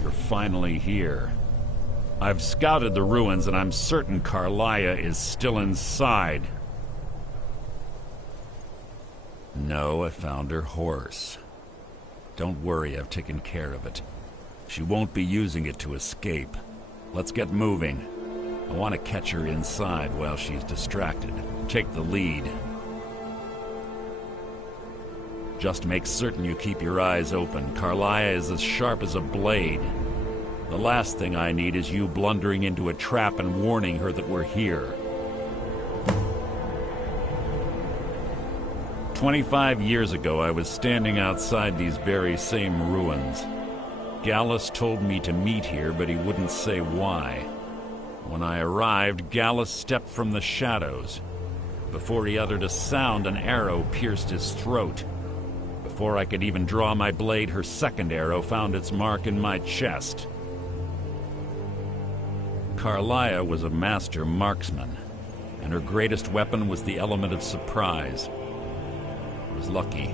You're finally here. I've scouted the ruins and I'm certain Carlia is still inside. No, I found her horse. Don't worry, I've taken care of it. She won't be using it to escape. Let's get moving. I want to catch her inside while she's distracted. Take the lead. Just make certain you keep your eyes open. Carlia is as sharp as a blade. The last thing I need is you blundering into a trap and warning her that we're here. 25 years ago, I was standing outside these very same ruins. Gallus told me to meet here, but he wouldn't say why. When I arrived, Gallus stepped from the shadows. Before he uttered a sound, an arrow pierced his throat. Before I could even draw my blade, her second arrow found its mark in my chest. Carlia was a master marksman, and her greatest weapon was the element of surprise. I was lucky.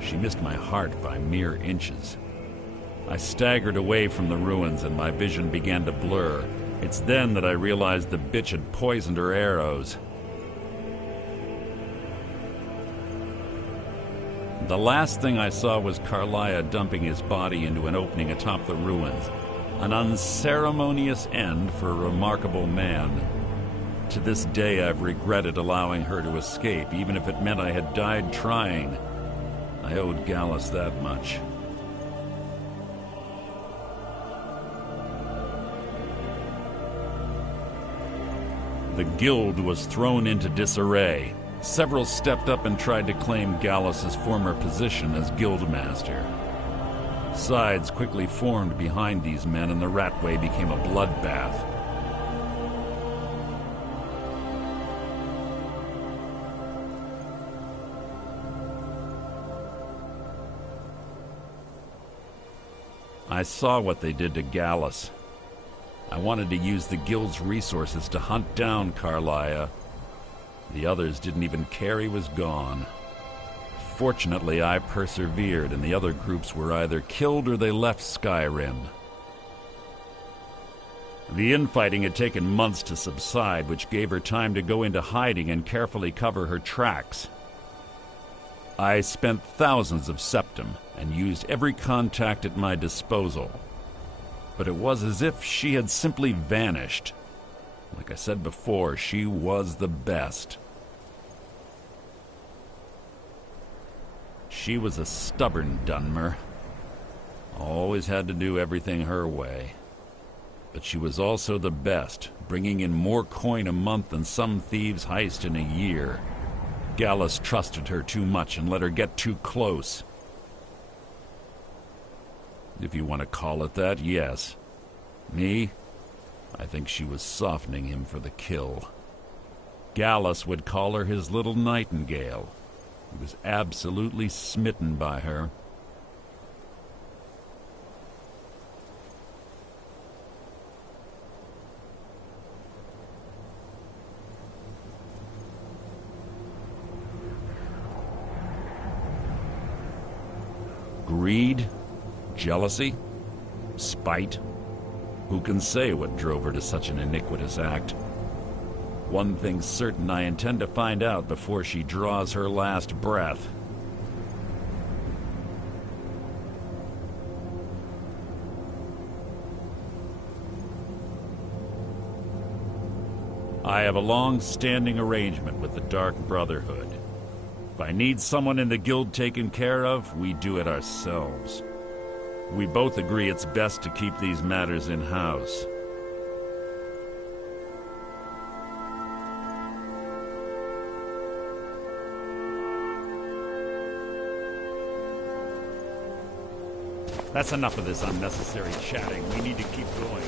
She missed my heart by mere inches. I staggered away from the ruins and my vision began to blur. It's then that I realized the bitch had poisoned her arrows. The last thing I saw was Carlia dumping his body into an opening atop the ruins. An unceremonious end for a remarkable man. To this day, I've regretted allowing her to escape, even if it meant I had died trying. I owed Gallus that much. The guild was thrown into disarray. Several stepped up and tried to claim Gallus's former position as guildmaster. Sides quickly formed behind these men, and the Ratway became a bloodbath. I saw what they did to Gallus. I wanted to use the guild's resources to hunt down Carlia. The others didn't even care he was gone. Fortunately, I persevered, and the other groups were either killed or they left Skyrim. The infighting had taken months to subside, which gave her time to go into hiding and carefully cover her tracks. I spent thousands of septum and used every contact at my disposal. But it was as if she had simply vanished. Like I said before, she was the best. She was a stubborn Dunmer. Always had to do everything her way. But she was also the best, bringing in more coin a month than some thieves heist in a year. Gallus trusted her too much and let her get too close. If you want to call it that, yes. Me? I think she was softening him for the kill. Gallus would call her his little nightingale. He was absolutely smitten by her. Greed? Jealousy? Spite? Who can say what drove her to such an iniquitous act? One thing's certain, I intend to find out before she draws her last breath. I have a long-standing arrangement with the Dark Brotherhood. If I need someone in the guild taken care of, we do it ourselves. We both agree it's best to keep these matters in-house. That's enough of this unnecessary chatting. We need to keep going.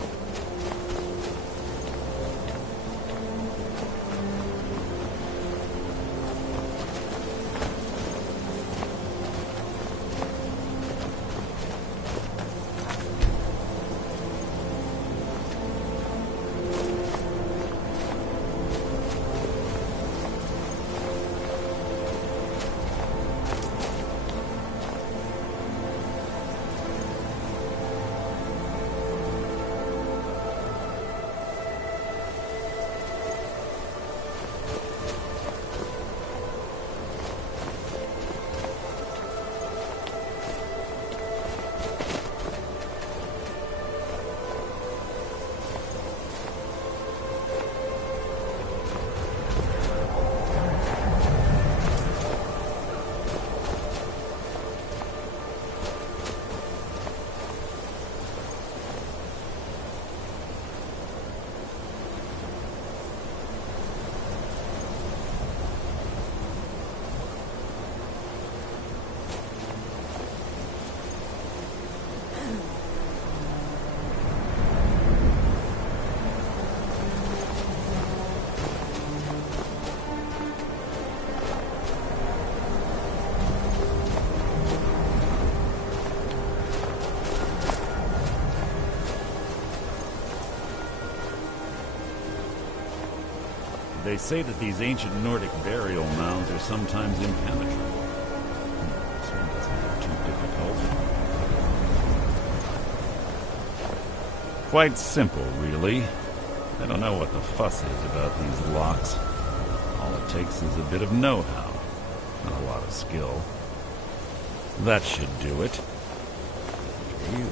They say that these ancient Nordic burial mounds are sometimes impenetrable. This one doesn't look too difficult. Quite simple, really. I don't know what the fuss is about these locks. All it takes is a bit of know-how, not a lot of skill. That should do it. You.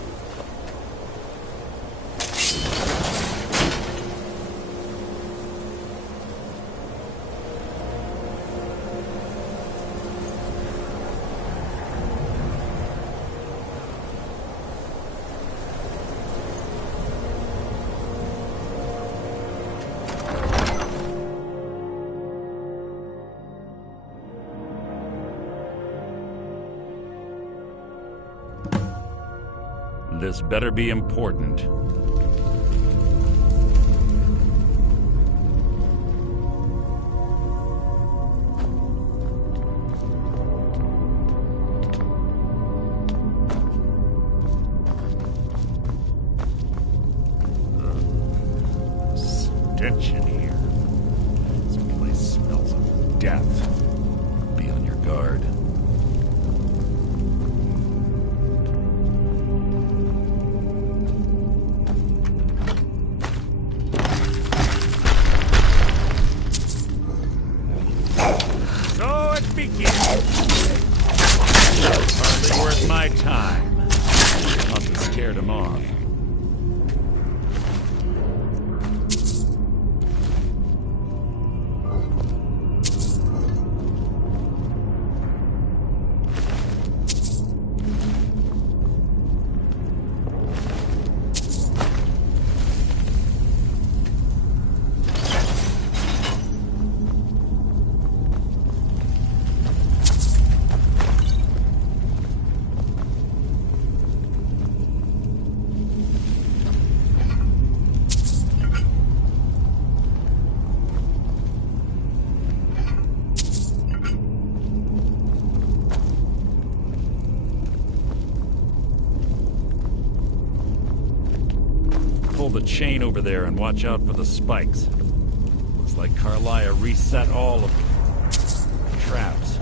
This better be important. Stench in here. This place smells of death. Be on your guard. Hardly worth my time. Must have scared him off. Pull the chain over there and watch out for the spikes. Looks like Carlia reset all of the traps.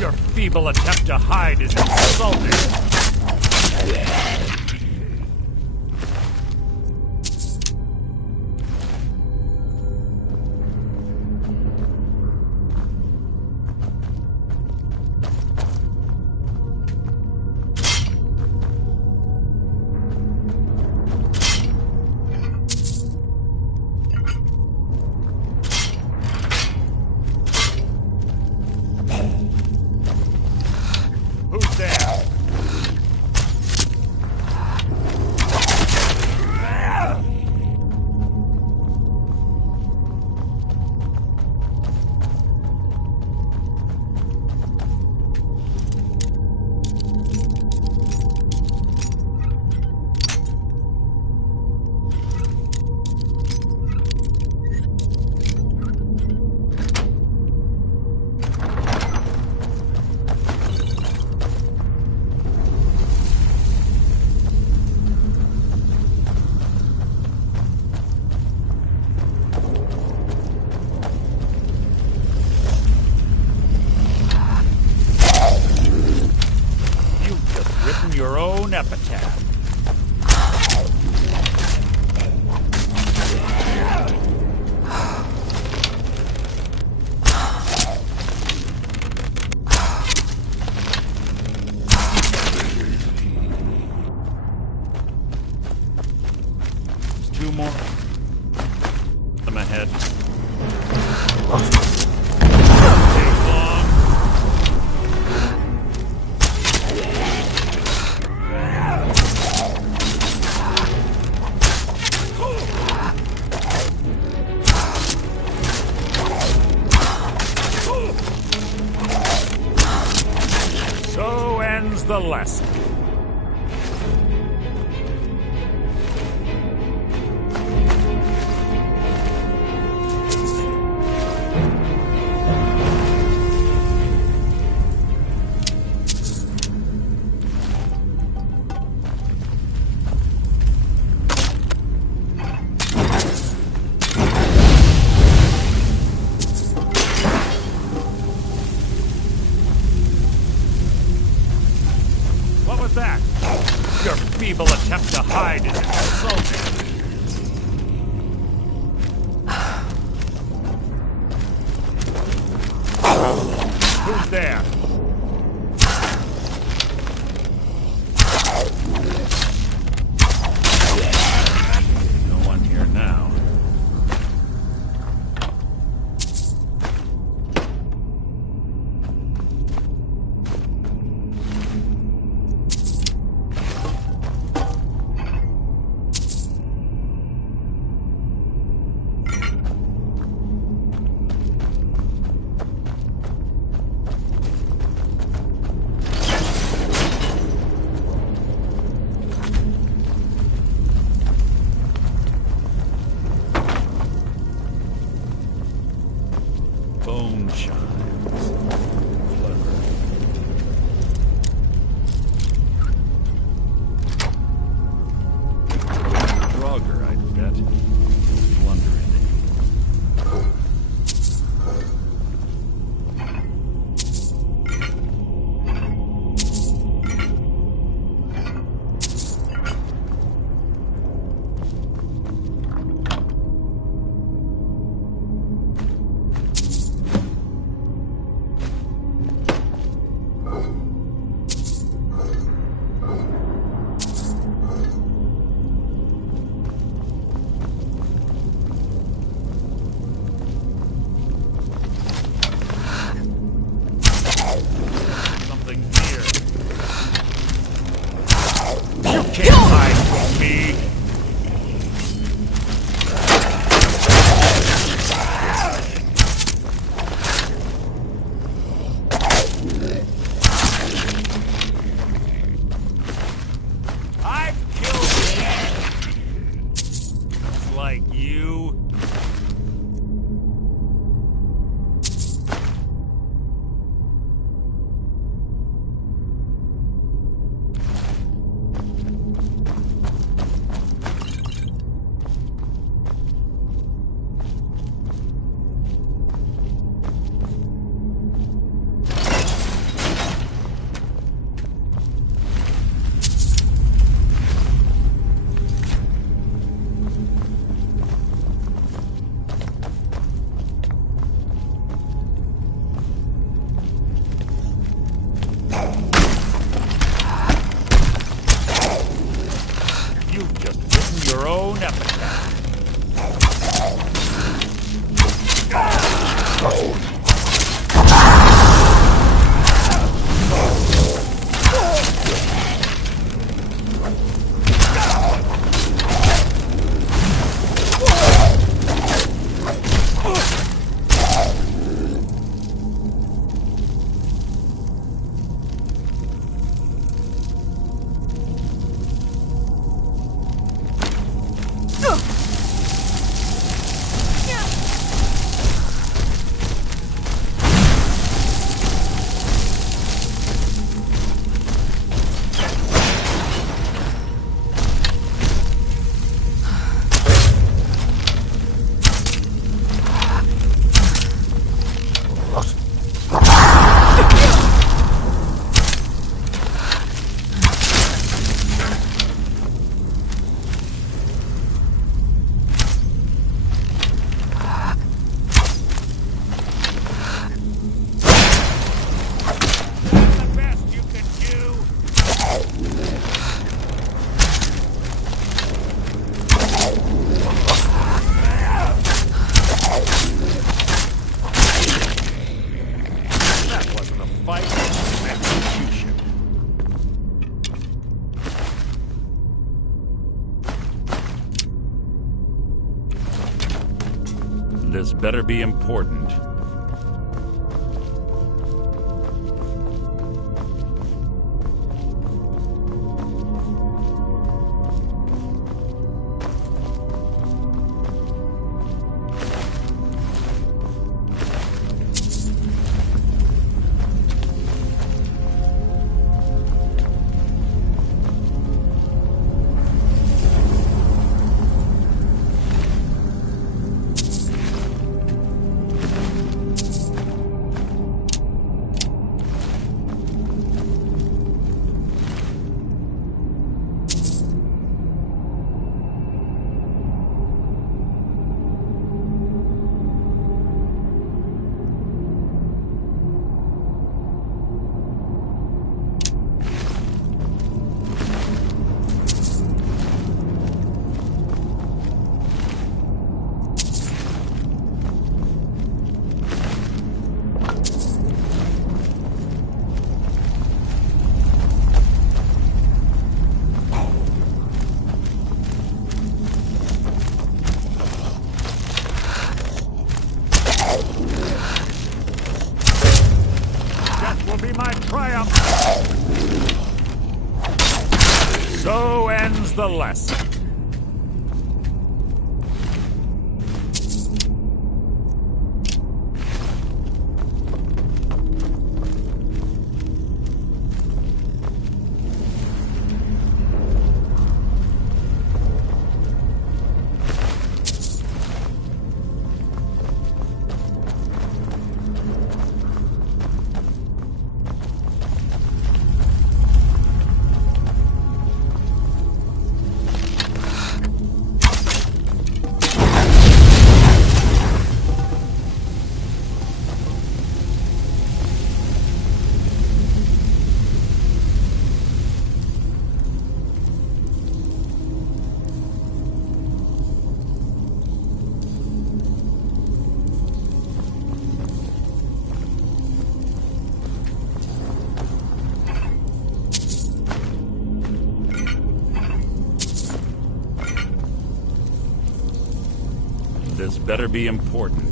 Your feeble attempt to hide is insulting. Who's there? own epitaph. Two more. I'm ahead. Take long. So ends the lesson. What was that? Your feeble attempt to hide is insulting. Who's there? No one here now. Bone chimes. Clever. Draugr, I bet. Wondering. Something here. You can't hide from me. I've killed men. Just like you. You've just written your own epitaph. This better be important. So ends the lesson. This better be important.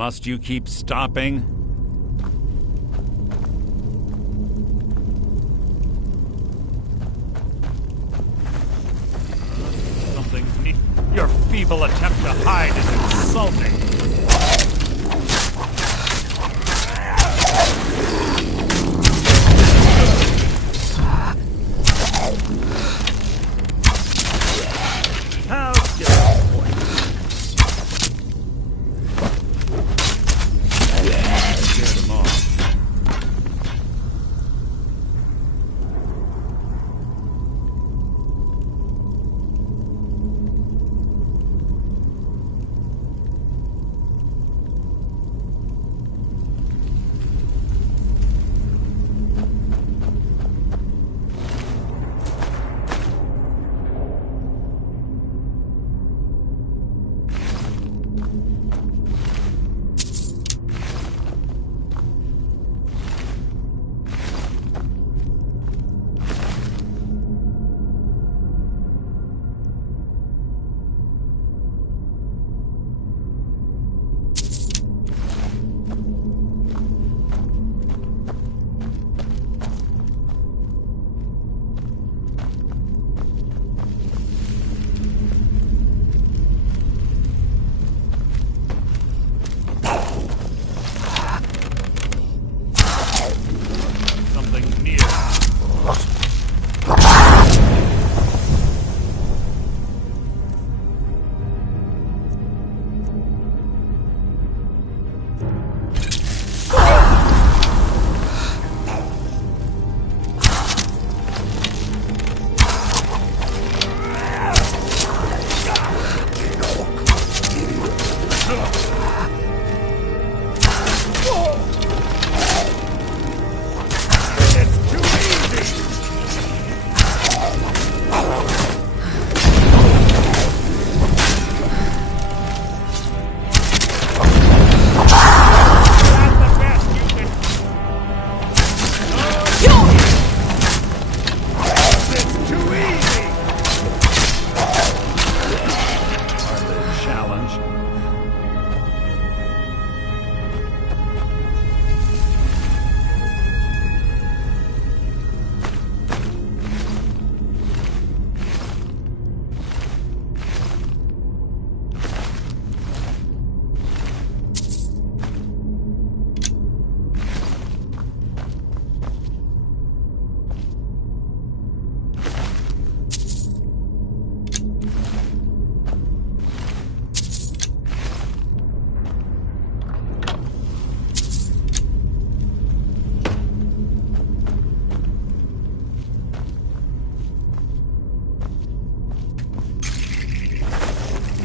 Must you keep stopping? Something's neat. You're feeble attempt to hide is insulting. How's your point? Scared them off.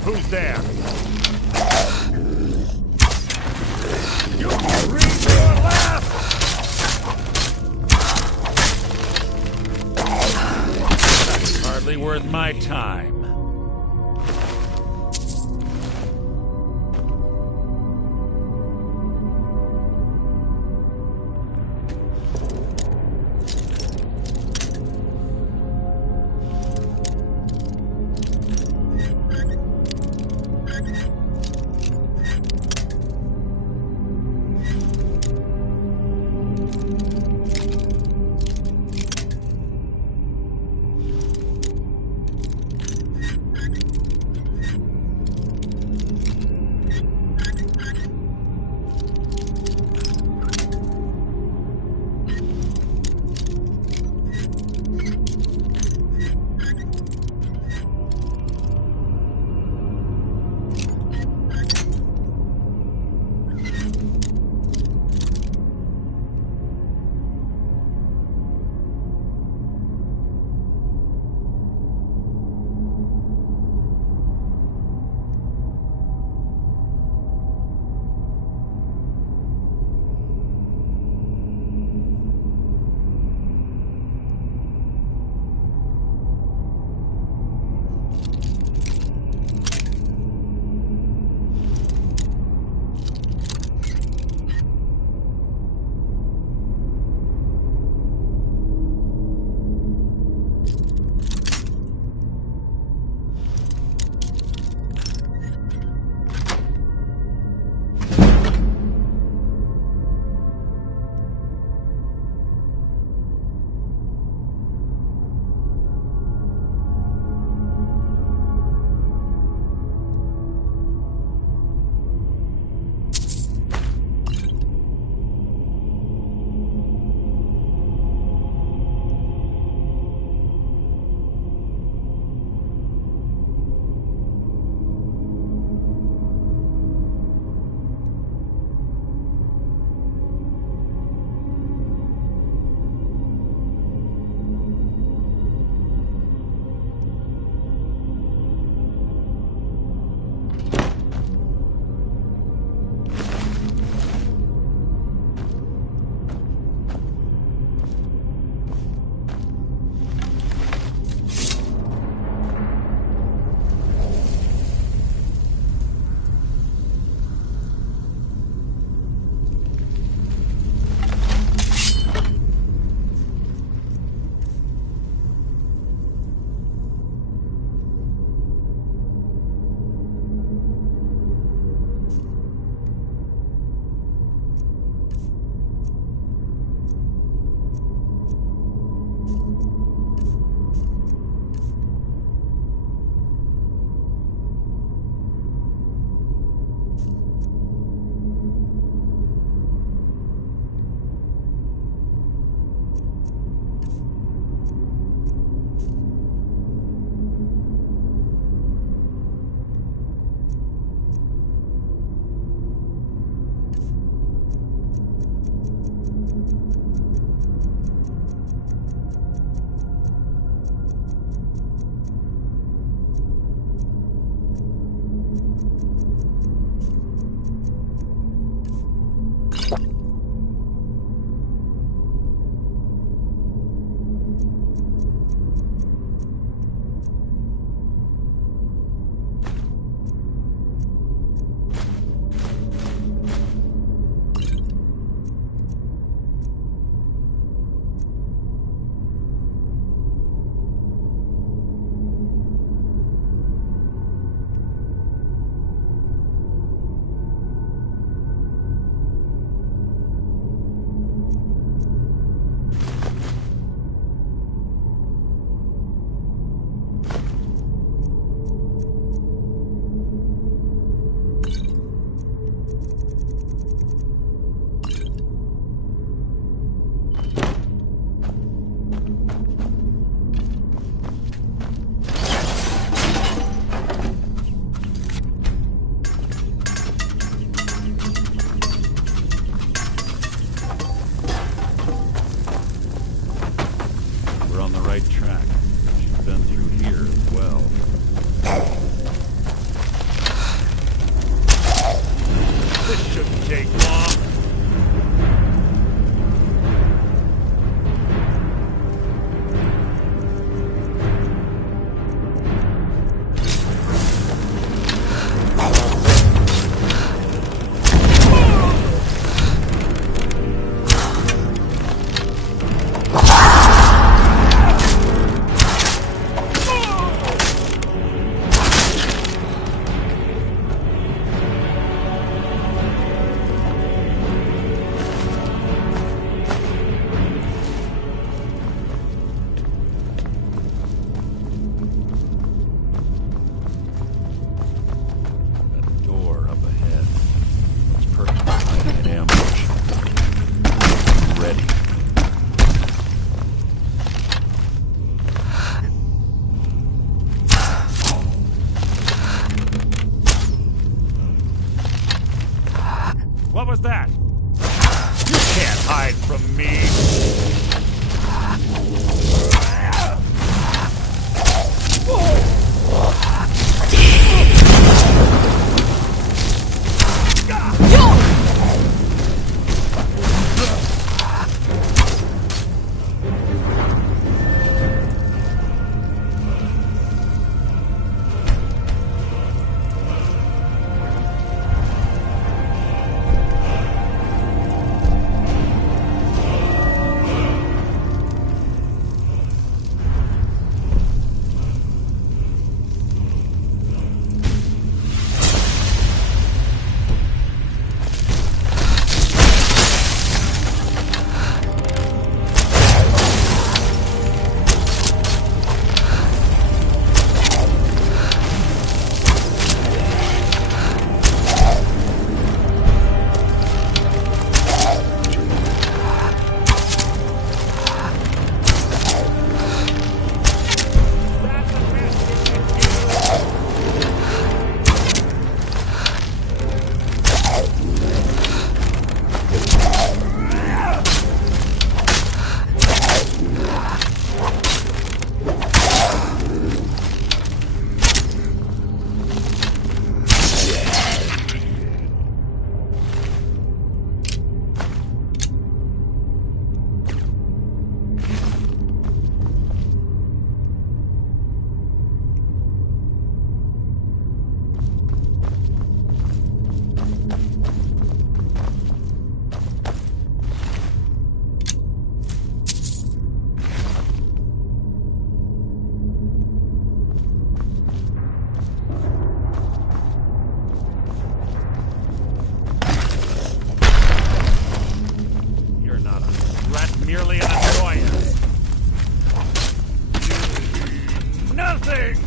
Who's there? You read your last! Hardly worth my time. from me. Merely an annoyance. Nothing!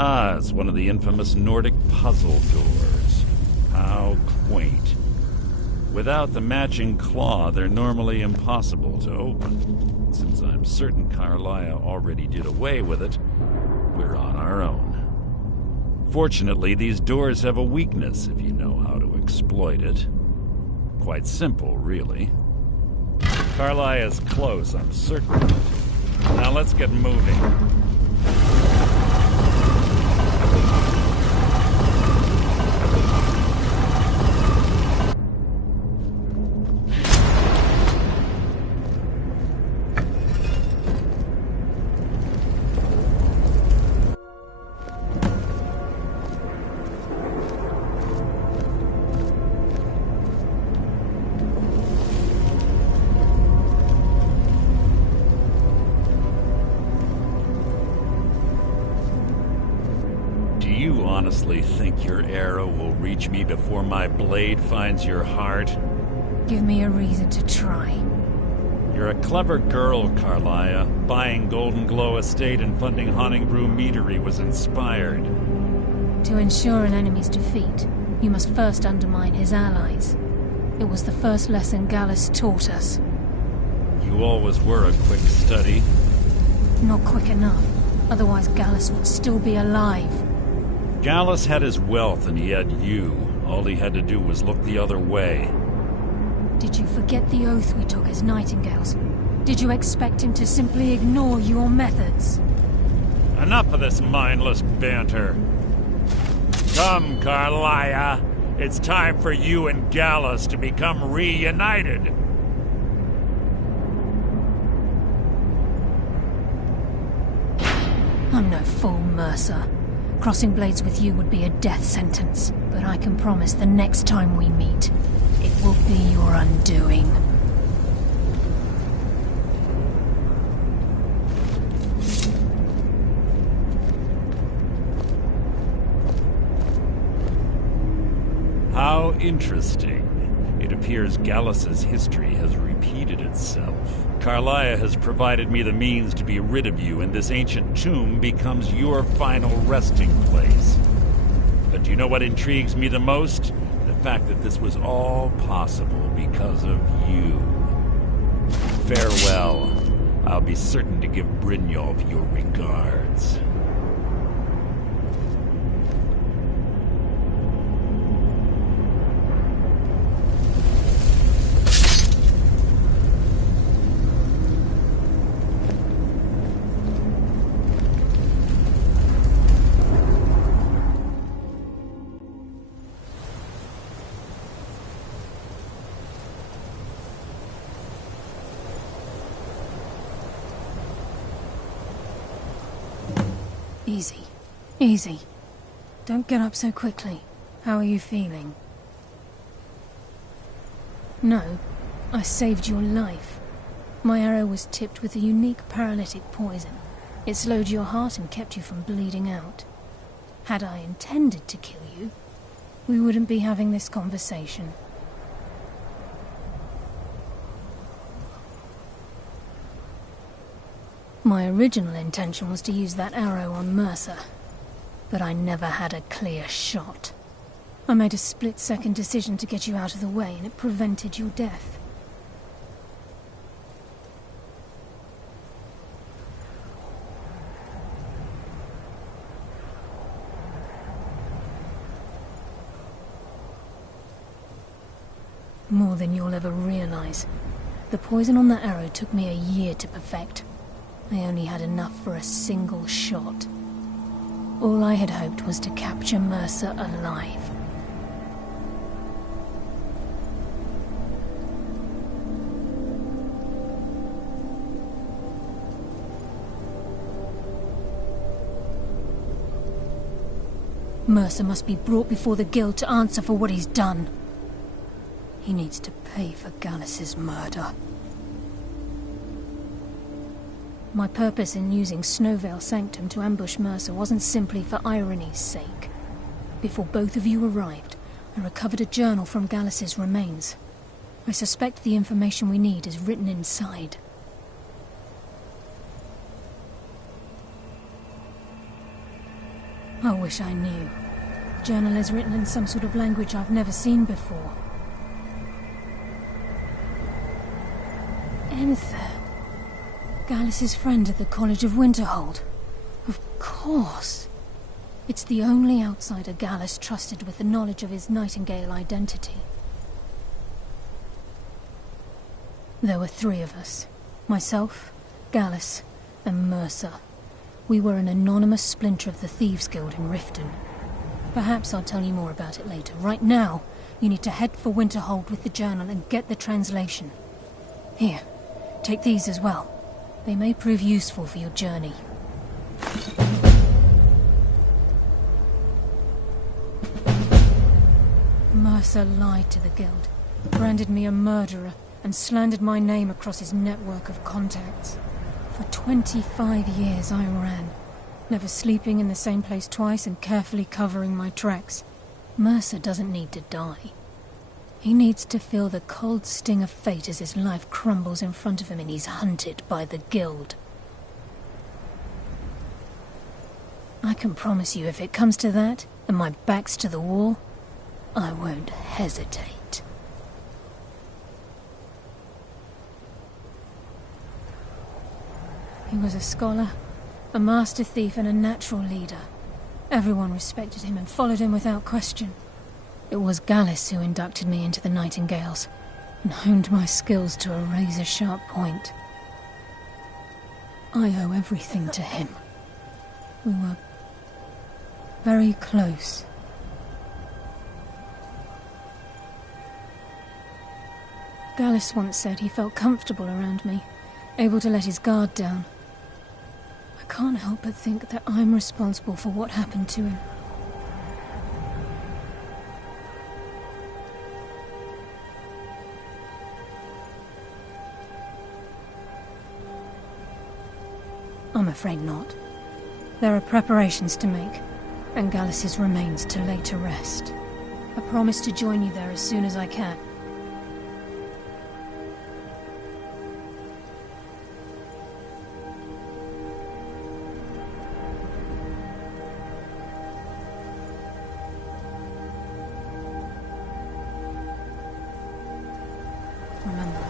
Ah, it's one of the infamous Nordic puzzle doors. How quaint. Without the matching claw, they're normally impossible to open. Since I'm certain Carlia already did away with it, we're on our own. Fortunately, these doors have a weakness if you know how to exploit it. Quite simple, really. Carlia is close, I'm certain. Now let's get moving. honestly think your arrow will reach me before my blade finds your heart? Give me a reason to try. You're a clever girl, Carlia. Buying Golden Glow Estate and funding Honningbrew Meadery was inspired. To ensure an enemy's defeat, you must first undermine his allies. It was the first lesson Gallus taught us. You always were a quick study. Not quick enough. Otherwise Gallus would still be alive. Gallus had his wealth and he had you. All he had to do was look the other way. Did you forget the oath we took as Nightingales? Did you expect him to simply ignore your methods? Enough of this mindless banter. Come, Carlia. It's time for you and Gallus to become reunited. I'm no fool, Mercer. Crossing blades with you would be a death sentence, but I can promise the next time we meet, it will be your undoing. How interesting. It appears Gallus's history has repeated itself. Carlia has provided me the means to be rid of you, and this ancient tomb becomes your final resting place. But do you know what intrigues me the most? The fact that this was all possible because of you. Farewell. I'll be certain to give Brynjolf your regards. Easy. Easy. Don't get up so quickly. How are you feeling? No, I saved your life. My arrow was tipped with a unique paralytic poison. It slowed your heart and kept you from bleeding out. Had I intended to kill you, we wouldn't be having this conversation. My original intention was to use that arrow on Mercer, but I never had a clear shot. I made a split-second decision to get you out of the way, and it prevented your death. More than you'll ever realize. The poison on that arrow took me a year to perfect. I only had enough for a single shot. All I had hoped was to capture Mercer alive. Mercer must be brought before the Guild to answer for what he's done. He needs to pay for Gallus's murder. My purpose in using Snowvale Sanctum to ambush Mercer wasn't simply for irony's sake. Before both of you arrived, I recovered a journal from Gallus's remains. I suspect the information we need is written inside. I wish I knew. The journal is written in some sort of language I've never seen before. Enther. Gallus's friend at the College of Winterhold. Of course. It's the only outsider Gallus trusted with the knowledge of his Nightingale identity. There were 3 of us. Myself, Gallus, and Mercer. We were an anonymous splinter of the Thieves Guild in Riften. Perhaps I'll tell you more about it later. Right now, you need to head for Winterhold with the journal and get the translation. Here, take these as well. They may prove useful for your journey. Mercer lied to the Guild, branded me a murderer, and slandered my name across his network of contacts. For 25 years I ran, never sleeping in the same place twice and carefully covering my tracks. Mercer doesn't need to die. He needs to feel the cold sting of fate as his life crumbles in front of him and he's hunted by the Guild. I can promise you, if it comes to that, and my back's to the wall, I won't hesitate. He was a scholar, a master thief, and a natural leader. Everyone respected him and followed him without question. It was Gallus who inducted me into the Nightingales, and honed my skills to a razor-sharp point. I owe everything to him. We were very close. Gallus once said he felt comfortable around me, able to let his guard down. I can't help but think that I'm responsible for what happened to him. I'm afraid not. There are preparations to make, and Gallus's remains to lay to rest. I promise to join you there as soon as I can. Remember,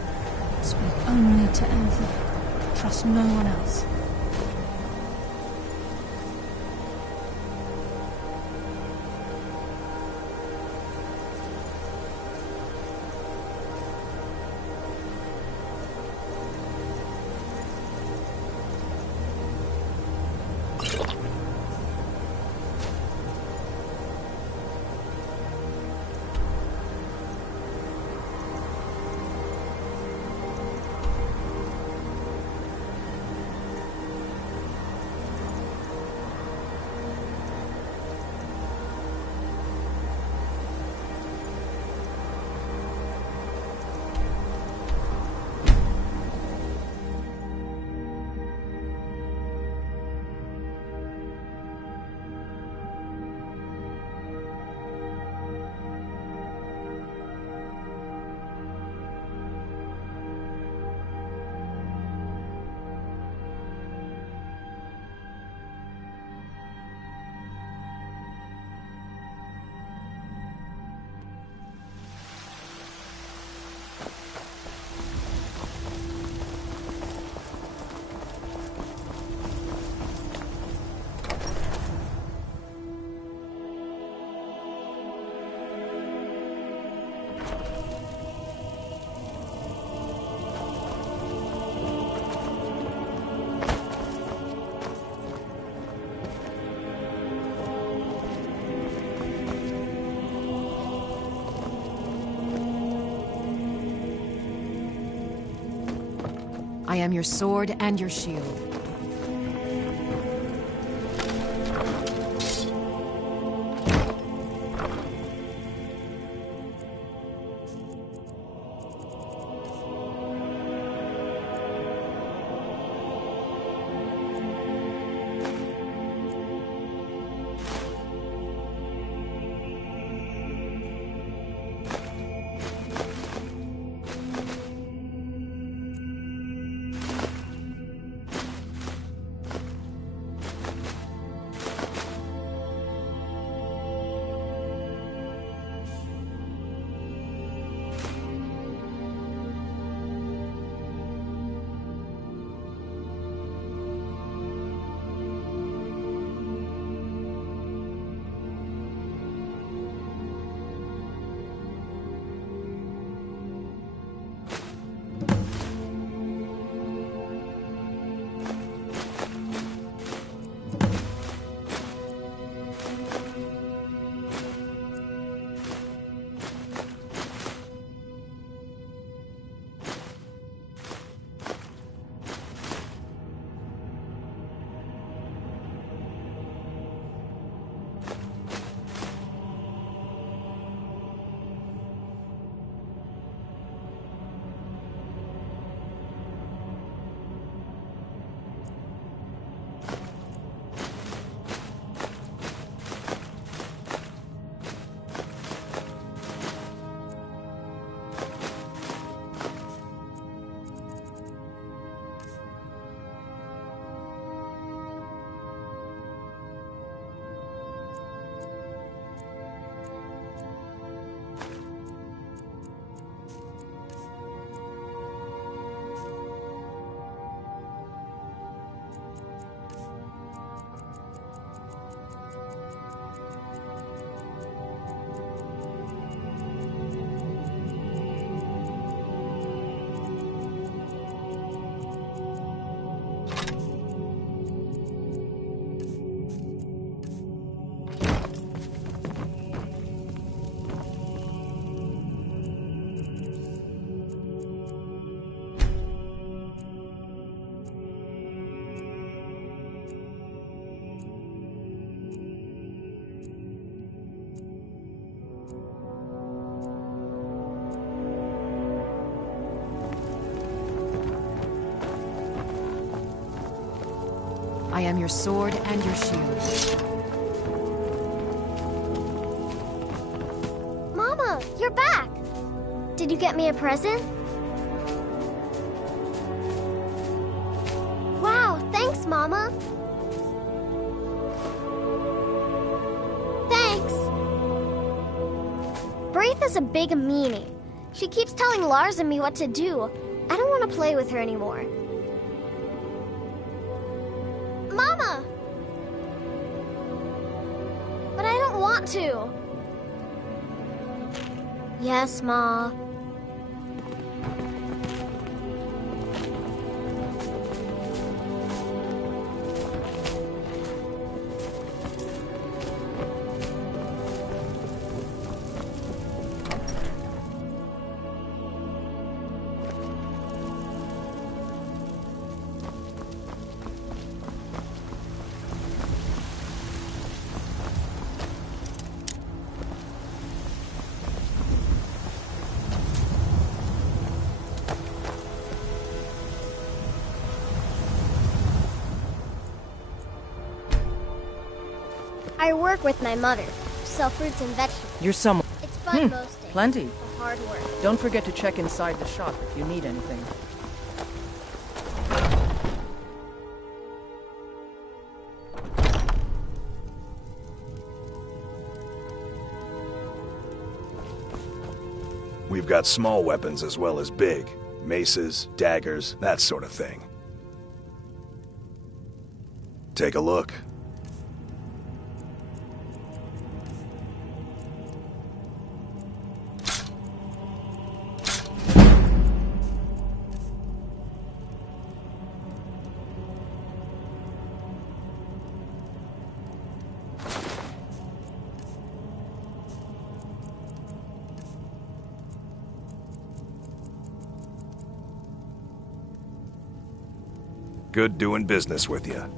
speak only to Anthony. Trust no one else. I am your sword and your shield. I am your sword and your shield. Mama, you're back! Did you get me a present? Wow, thanks, Mama! Thanks! Braitha's a big meanie. She keeps telling Lars and me what to do. I don't want to play with her anymore. Mama! But I don't want to. Yes, Ma. I work with my mother. Sell fruits and vegetables. You're someone. It's fun mostly. Plenty. But hard work. Don't forget to check inside the shop if you need anything. We've got small weapons as well as big. Maces, daggers, that sort of thing. Take a look. Good doing business with you.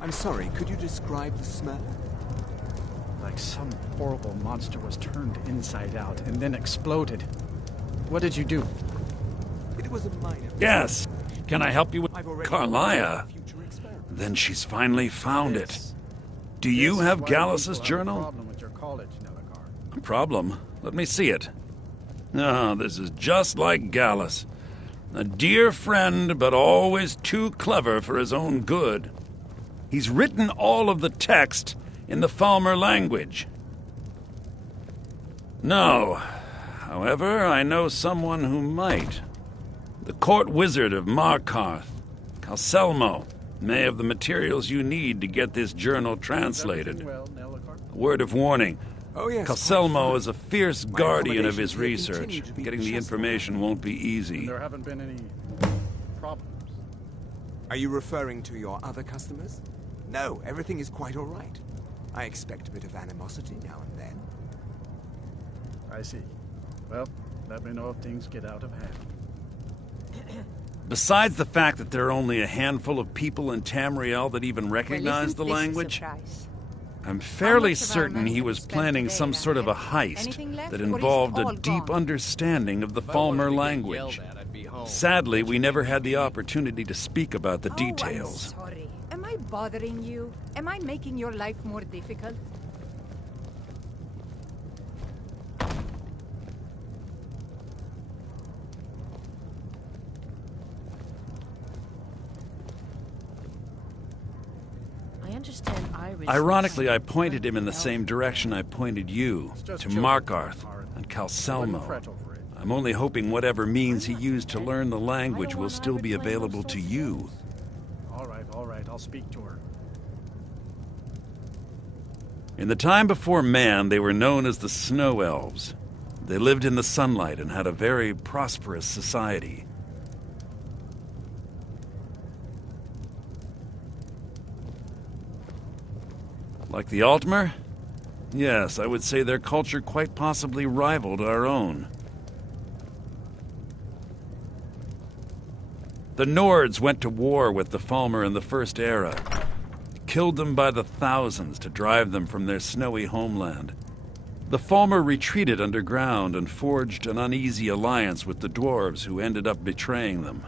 I'm sorry, could you describe the smell? Like some horrible monster was turned inside out and then exploded. What did you do? It was a minor... Yes. Can I help you with Carlia? Then she's finally found it. Do you have Gallus's journal? Problem with your college, Nelagar. A problem? Let me see it. Oh, this is just like Gallus. A dear friend, but always too clever for his own good. He's written all of the text in the Falmer language. No. However, I know someone who might. The court wizard of Markarth, Calselmo, may have the materials you need to get this journal translated. A word of warning. Oh, yes, Calselmo is a fierce guardian of his research. Getting the information won't be easy. There haven't been any problems. Are you referring to your other customers? No, everything is quite all right. I expect a bit of animosity now and then. I see. Well, let me know if things get out of hand. Besides the fact that there are only a handful of people in Tamriel that even recognize the language, I'm fairly certain he was planning some sort of a heist that involved a deep understanding of the Falmer language. Sadly, we never had the opportunity to speak about the details. I'm sorry. Am I bothering you? Am I making your life more difficult? Ironically, I pointed him in the same direction I pointed you, to Markarth and Calselmo. I'm only hoping whatever means he used to learn the language will still be available to you. All right, I'll speak to her. In the time before man, they were known as the Snow Elves. They lived in the sunlight and had a very prosperous society. Like the Altmer? Yes, I would say their culture quite possibly rivaled our own. The Nords went to war with the Falmer in the First Era, killed them by the thousands to drive them from their snowy homeland. The Falmer retreated underground and forged an uneasy alliance with the dwarves who ended up betraying them.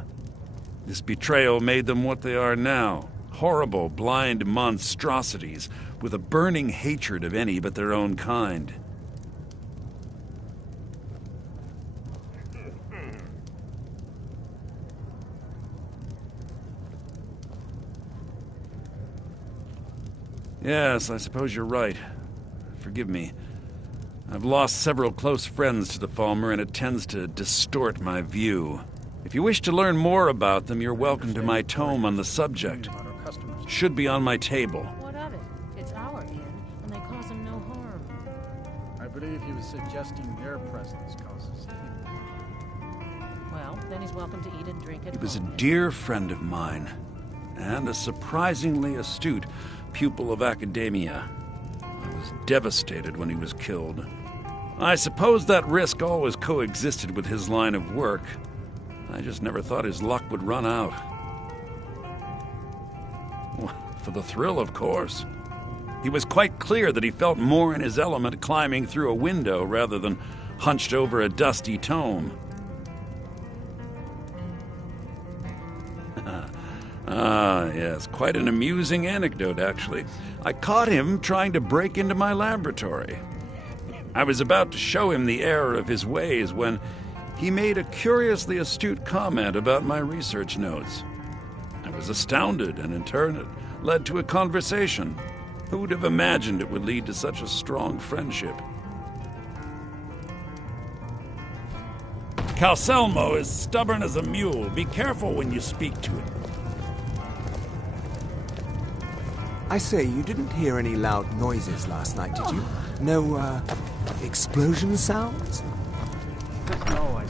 This betrayal made them what they are now, horrible, blind monstrosities with a burning hatred of any but their own kind. Yes, I suppose you're right. Forgive me. I've lost several close friends to the Falmer, and it tends to distort my view. If you wish to learn more about them, you're welcome to my tome on the subject. Should be on my table. What of it? It's our inn, and they cause him no harm. I believe he was suggesting their presence causes him. Well, then he's welcome to eat and drink at He was a home. dear friend of mine, and a surprisingly astute pupil of academia. I was devastated when he was killed. I suppose that risk always coexisted with his line of work. I just never thought his luck would run out. For the thrill, of course. He was quite clear that he felt more in his element climbing through a window rather than hunched over a dusty tome. Yes, quite an amusing anecdote, actually. I caught him trying to break into my laboratory. I was about to show him the error of his ways when he made a curiously astute comment about my research notes. I was astounded, and in turn it led to a conversation. Who would have imagined it would lead to such a strong friendship? Calselmo is stubborn as a mule. Be careful when you speak to him. I say, you didn't hear any loud noises last night, did you? No, explosion sounds? No, I...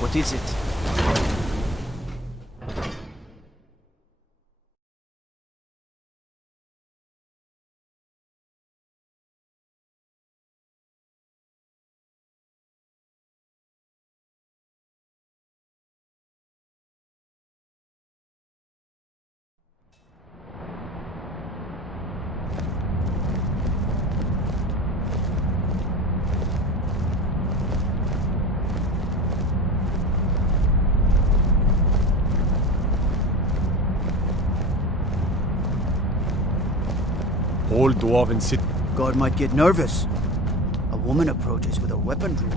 What is it? Old dwarven city. God might get nervous. A woman approaches with a weapon drawn.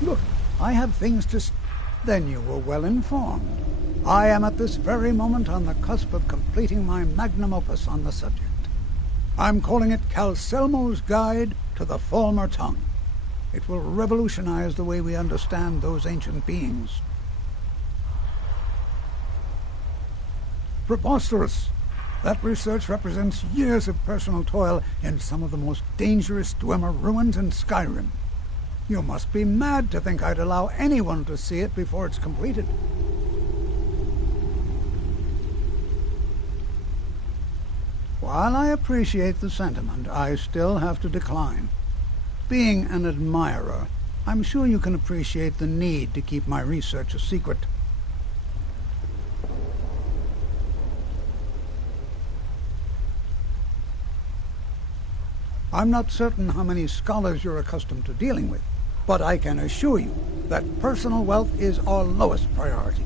Look, I have things to... Then you were well informed. I am at this very moment on the cusp of completing my magnum opus on the subject. I'm calling it Calselmo's Guide to the Falmer Tongue. It will revolutionize the way we understand those ancient beings. Preposterous! That research represents years of personal toil in some of the most dangerous Dwemer ruins in Skyrim. You must be mad to think I'd allow anyone to see it before it's completed. While I appreciate the sentiment, I still have to decline. Being an admirer, I'm sure you can appreciate the need to keep my research a secret. I'm not certain how many scholars you're accustomed to dealing with, but I can assure you that personal wealth is our lowest priority.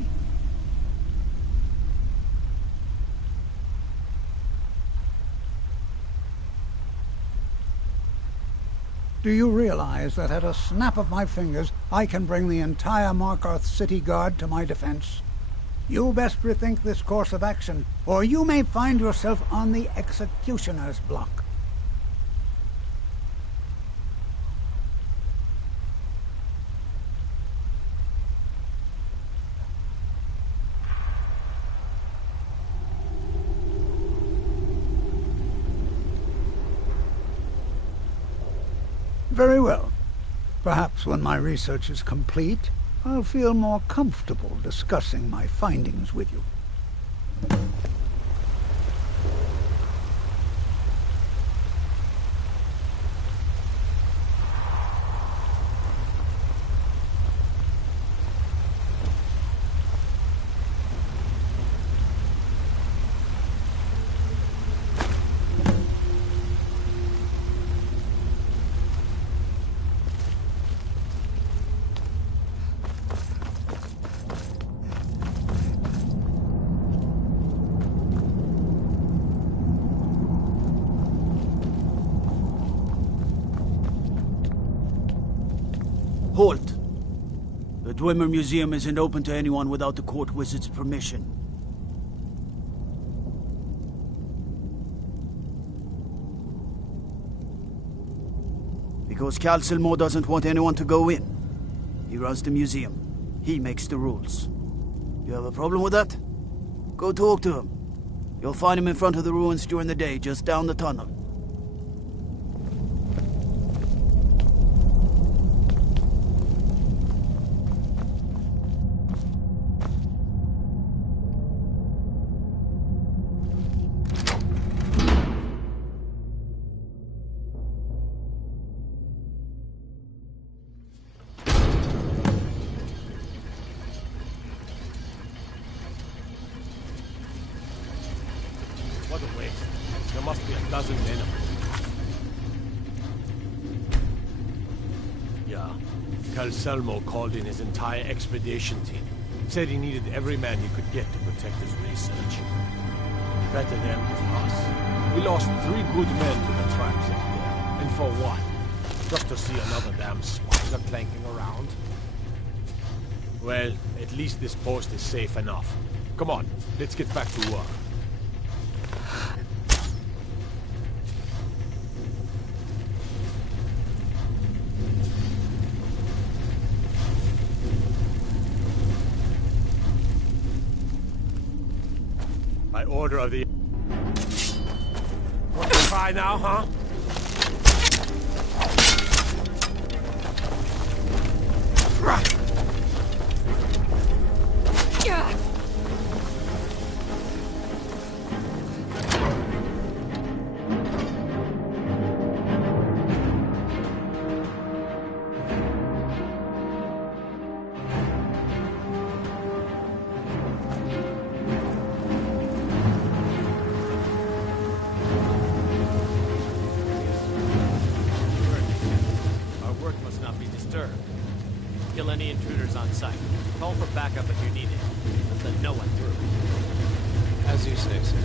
Do you realize that at a snap of my fingers, I can bring the entire Markarth City Guard to my defense? You best rethink this course of action, or you may find yourself on the executioner's block. Very well. Perhaps when my research is complete, I'll feel more comfortable discussing my findings with you. Halt! The Dwemer Museum isn't open to anyone without the court wizard's permission. Because Calcelmo doesn't want anyone to go in. He runs the museum. He makes the rules. You have a problem with that? Go talk to him. You'll find him in front of the ruins during the day, just down the tunnel. What a waste. There must be a dozen men of them. Yeah. Calcelmo called in his entire expedition team. Said he needed every man he could get to protect his research. Better them than us. We lost 3 good men to the traps up there. And for what? Just to see another damn spider clanking around? Well, at least this post is safe enough. Come on, let's get back to work. By order of the... Want to try now, huh? Kill any intruders on site. Call for backup if you need it. But let no one through. As you say, sir.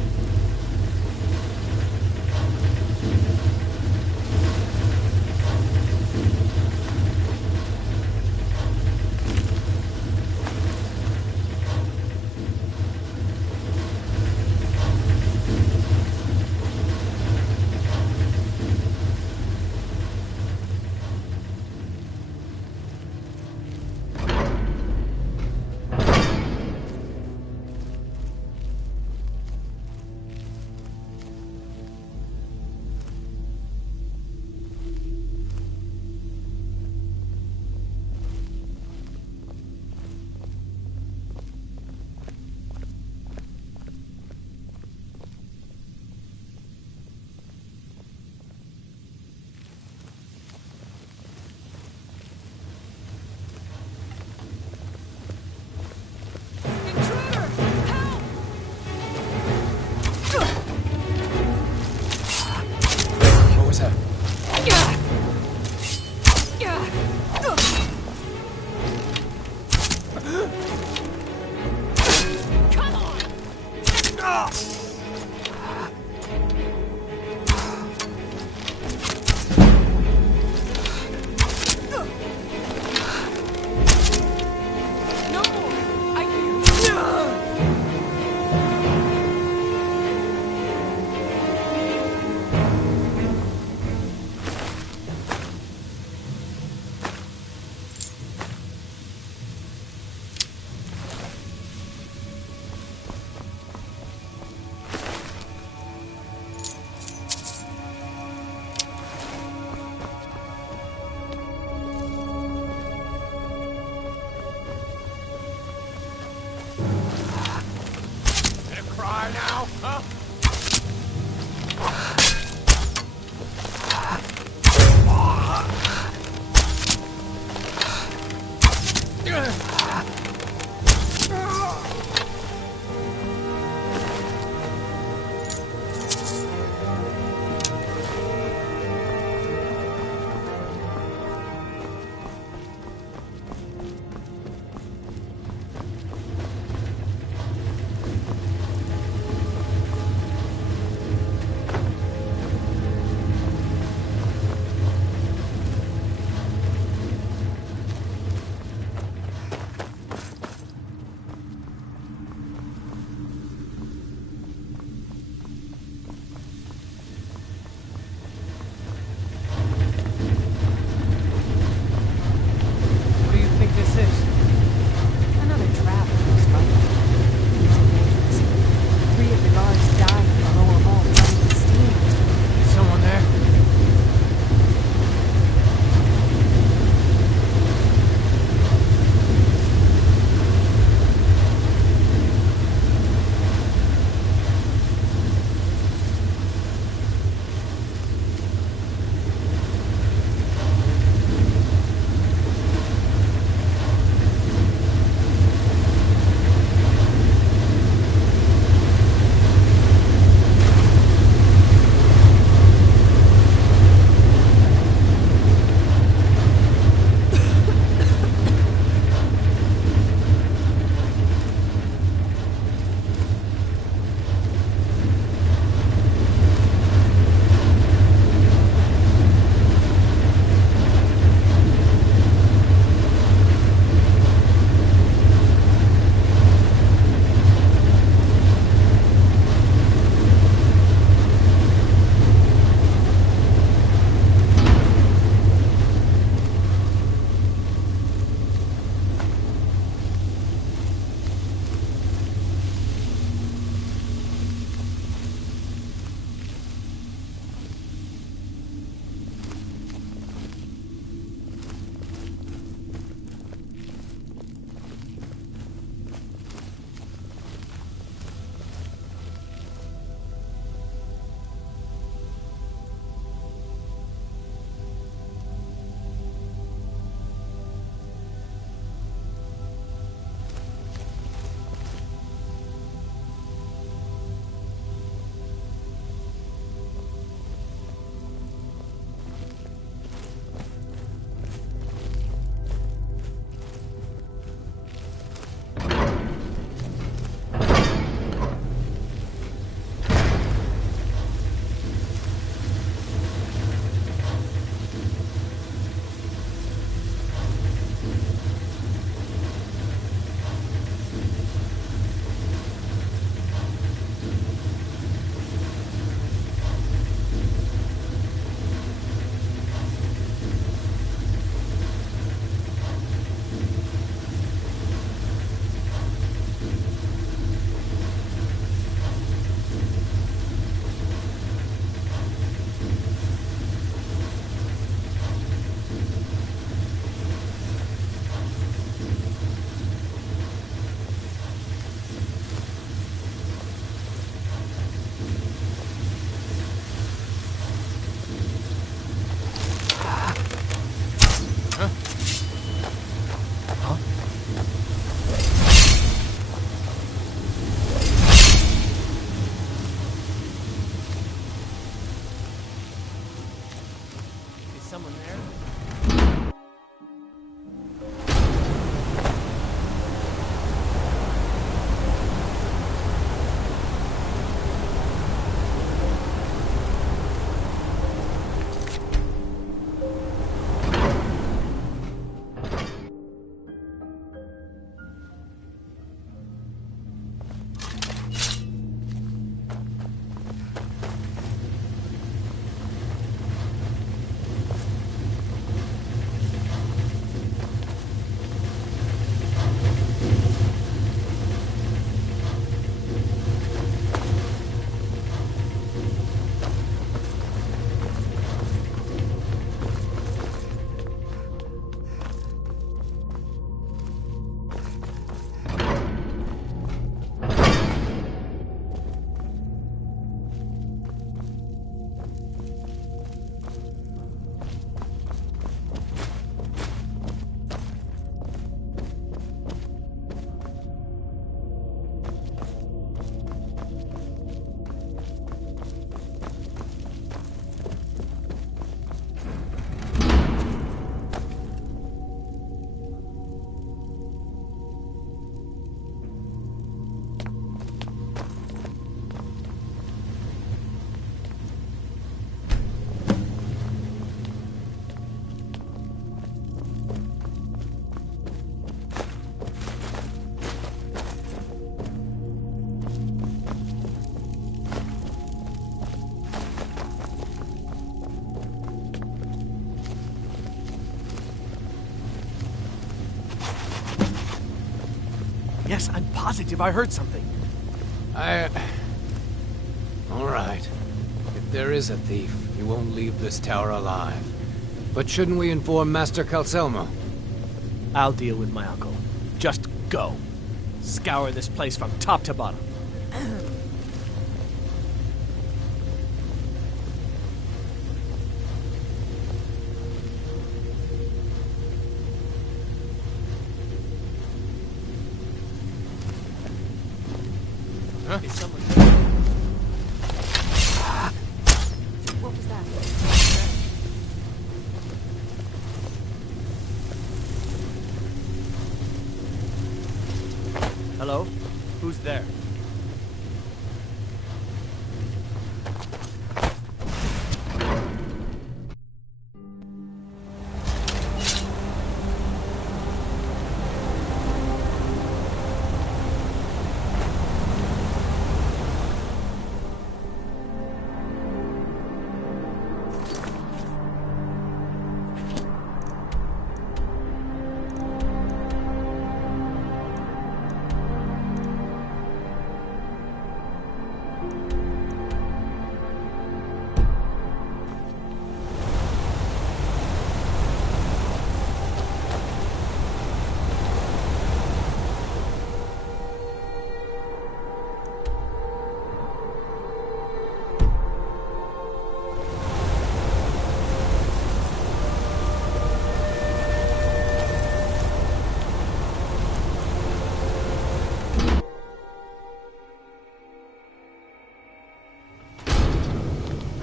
Cry now, huh? Yes, I'm positive I heard something. All right. If there is a thief, he won't leave this tower alive. But shouldn't we inform Master Calcelmo? I'll deal with my uncle. Just go. Scour this place from top to bottom. Huh? Is someone... What was that? Hello? Who's there?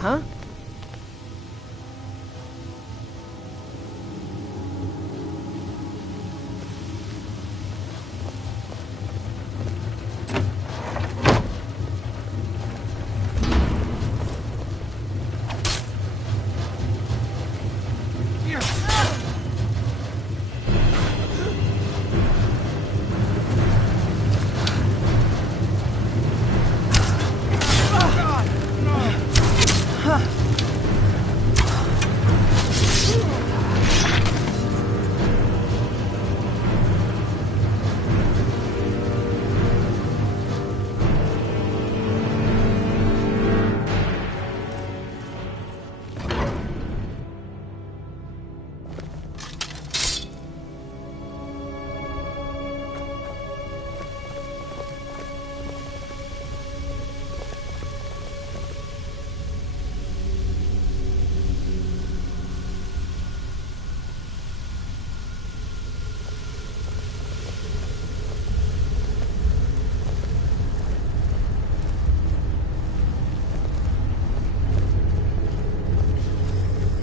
Huh?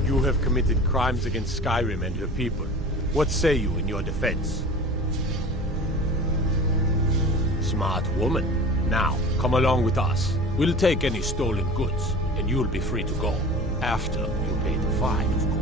You have committed crimes against Skyrim and her people. What say you in your defense? Smart woman. Now, come along with us. We'll take any stolen goods, and you'll be free to go. After you pay the fine, of course.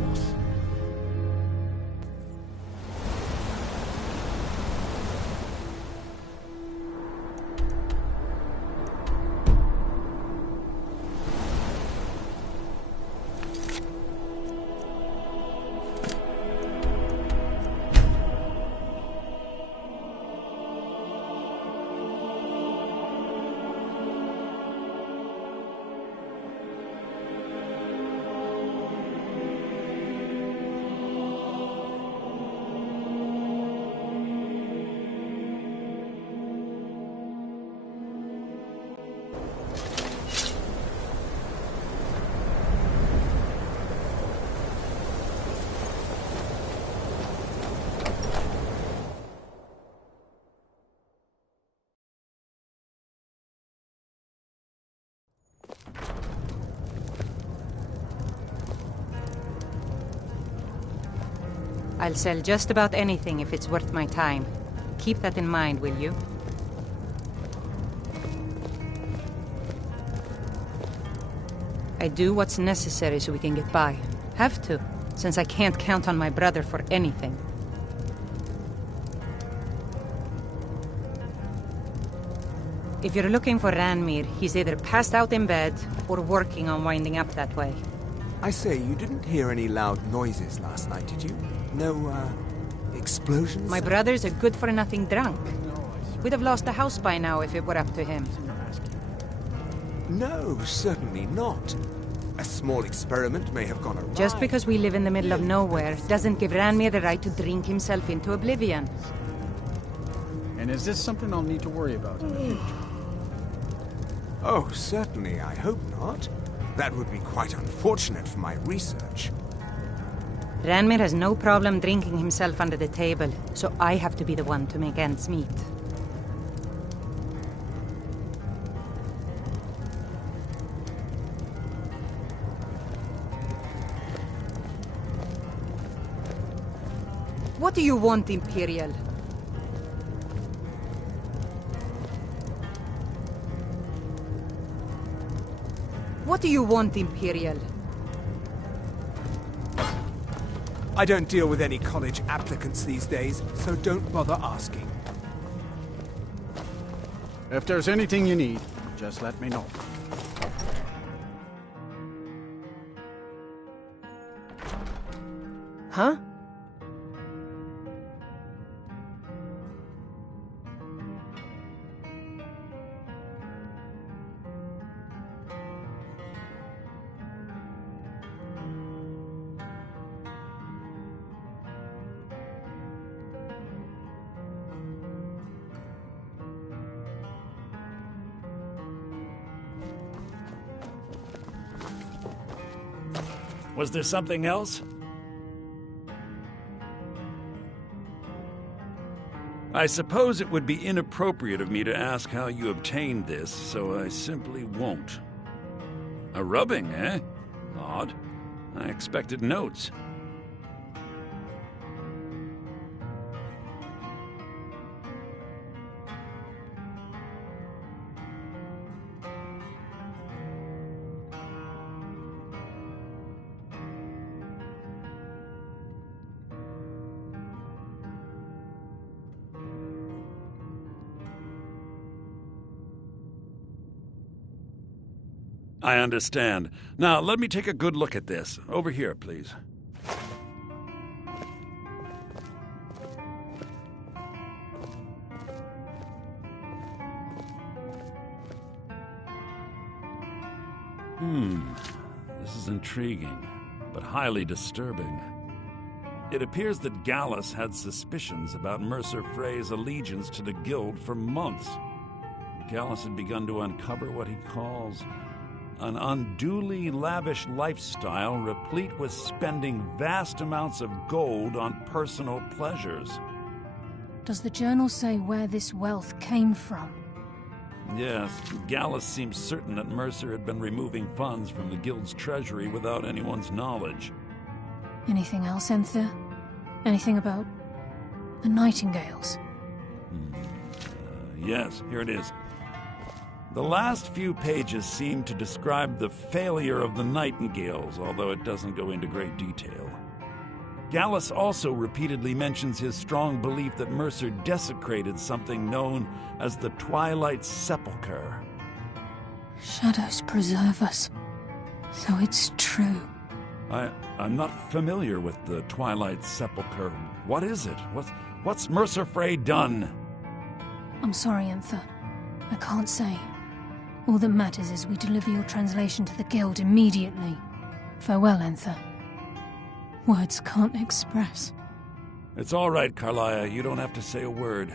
I'll sell just about anything if it's worth my time. Keep that in mind, will you? I do what's necessary so we can get by. Have to, since I can't count on my brother for anything. If you're looking for Ranmir, he's either passed out in bed or working on winding up that way. I say, you didn't hear any loud noises last night, did you? No, explosions? My brother's a good-for-nothing drunk. We'd have lost the house by now if it were up to him. No, certainly not. A small experiment may have gone awry. Just because we live in the middle of nowhere doesn't give Ranmir the right to drink himself into oblivion. And is this something I'll need to worry about in the future? Oh, certainly, I hope not. That would be quite unfortunate for my research. Ranmir has no problem drinking himself under the table, so I have to be the one to make ends meet. What do you want, Imperial? What do you want, Imperial? I don't deal with any college applicants these days, so don't bother asking. If there's anything you need, just let me know. Huh? Was there something else? I suppose it would be inappropriate of me to ask how you obtained this, so I simply won't. A rubbing, eh? Odd. I expected notes. I understand. Now, let me take a good look at this. Over here, please. This is intriguing, but highly disturbing. It appears that Gallus had suspicions about Mercer Frey's allegiance to the Guild for months. Gallus had begun to uncover what he calls an unduly lavish lifestyle replete with spending vast amounts of gold on personal pleasures. Does the journal say where this wealth came from? Yes, Gallus seems certain that Mercer had been removing funds from the Guild's treasury without anyone's knowledge. Anything else, Enther? Anything about the Nightingales? Yes, here it is. The last few pages seem to describe the failure of the Nightingales, although it doesn't go into great detail. Gallus also repeatedly mentions his strong belief that Mercer desecrated something known as the Twilight Sepulchre. Shadows preserve us, so it's true. I'm not familiar with the Twilight Sepulchre. What is it? What's Mercer Frey done? I'm sorry, Enther. I can't say. All that matters is we deliver your translation to the Guild immediately. Farewell, Enther. Words can't express. It's all right, Carlia. You don't have to say a word.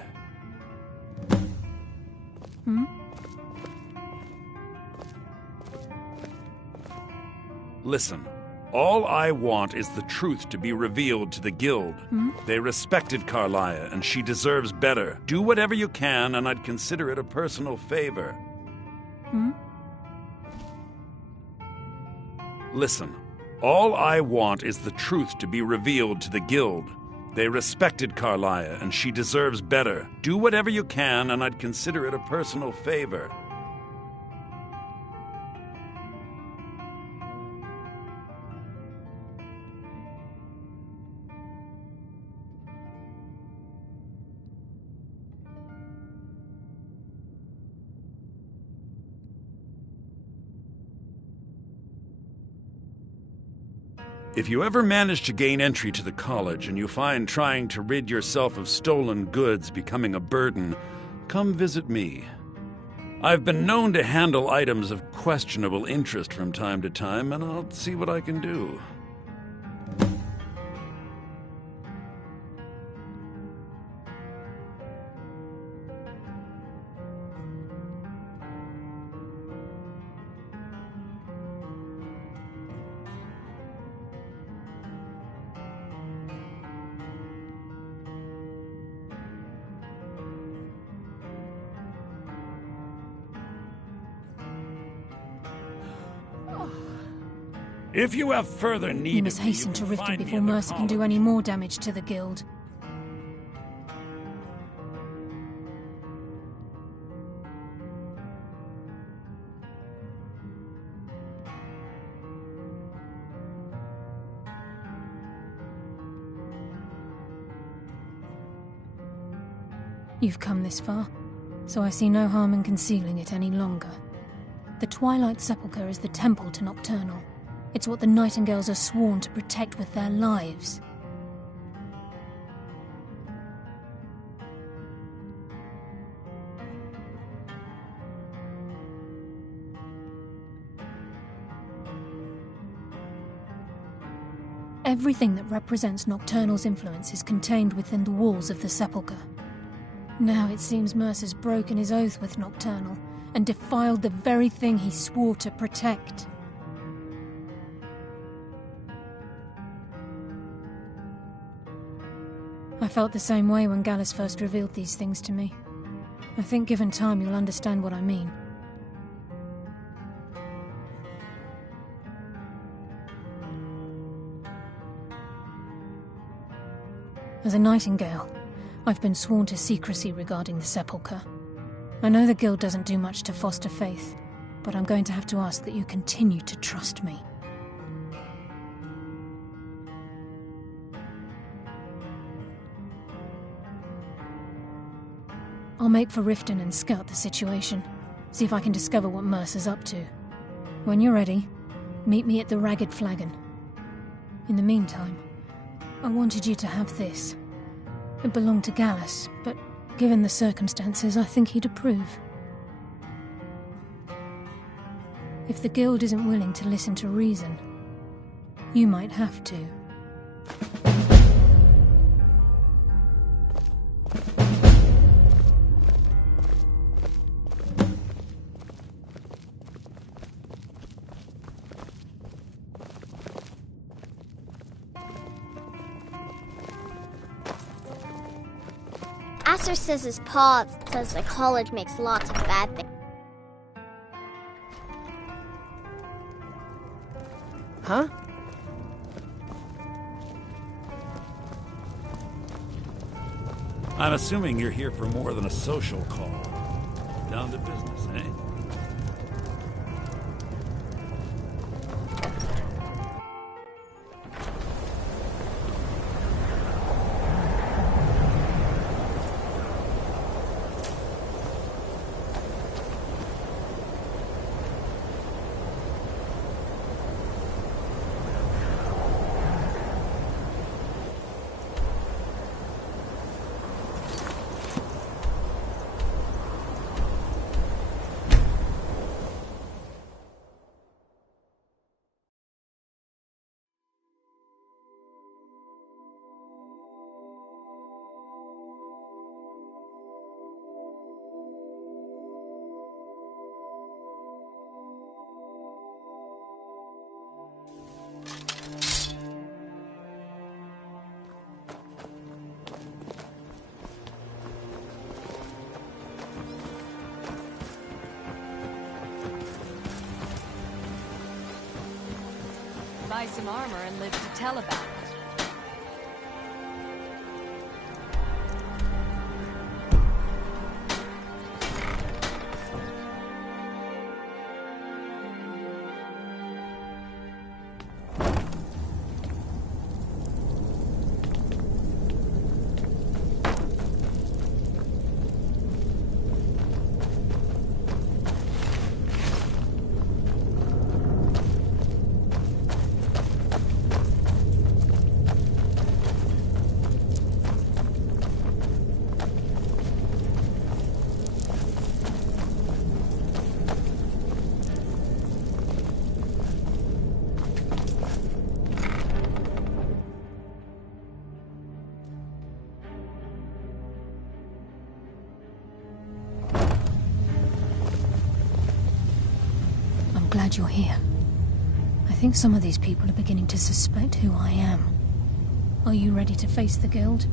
Listen, all I want is the truth to be revealed to the Guild. They respected Carlia, and she deserves better. Do whatever you can, and I'd consider it a personal favor. Listen, all I want is the truth to be revealed to the Guild. They respected Carlia, and she deserves better. Do whatever you can, and I'd consider it a personal favor. If you ever manage to gain entry to the college and you find trying to rid yourself of stolen goods becoming a burden, come visit me. I've been known to handle items of questionable interest from time to time, and I'll see what I can do. If you have further need You must hasten to Riften before Mercer can do any more damage to the guild. You've come this far, so I see no harm in concealing it any longer. The Twilight Sepulchre is the temple to Nocturnal. It's what the Nightingales are sworn to protect with their lives. Everything that represents Nocturnal's influence is contained within the walls of the Sepulchre. Now it seems Mercer's broken his oath with Nocturnal and defiled the very thing he swore to protect. I felt the same way when Gallus first revealed these things to me. I think given time you'll understand what I mean. As a Nightingale, I've been sworn to secrecy regarding the Sepulchre. I know the Guild doesn't do much to foster faith, but I'm going to have to ask that you continue to trust me. I'll make for Riften and scout the situation, see if I can discover what Mercer's up to. When you're ready, meet me at the Ragged Flagon. In the meantime, I wanted you to have this. It belonged to Gallus, but given the circumstances, I think he'd approve. If the Guild isn't willing to listen to reason, you might have to. Asser says his pa says the college makes lots of bad things. Huh? I'm assuming you're here for more than a social call. Down to business, eh? Buy some armor and live to tell about it. I'm glad you're here. I think some of these people are beginning to suspect who I am. Are you ready to face the Guild?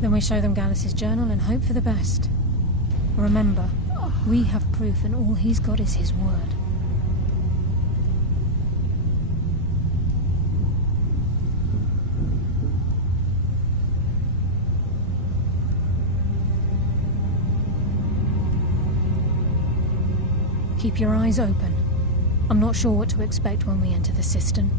Then we show them Gallus's journal and hope for the best. Remember, we have proof and all he's got is his word. Keep your eyes open. I'm not sure what to expect when we enter the cistern.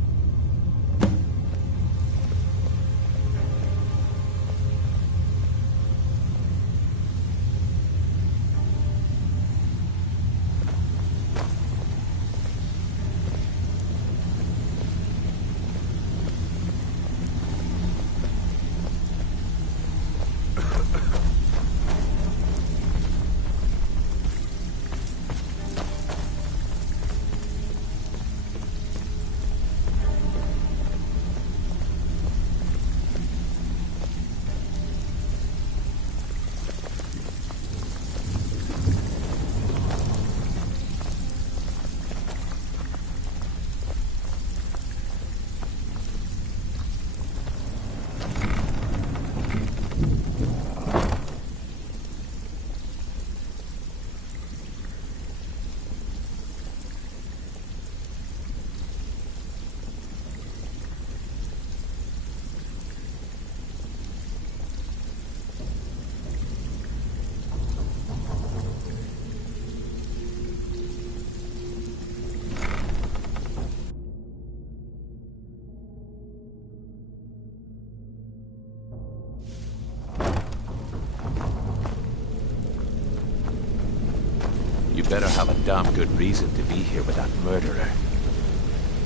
You better have a damn good reason to be here with that murderer.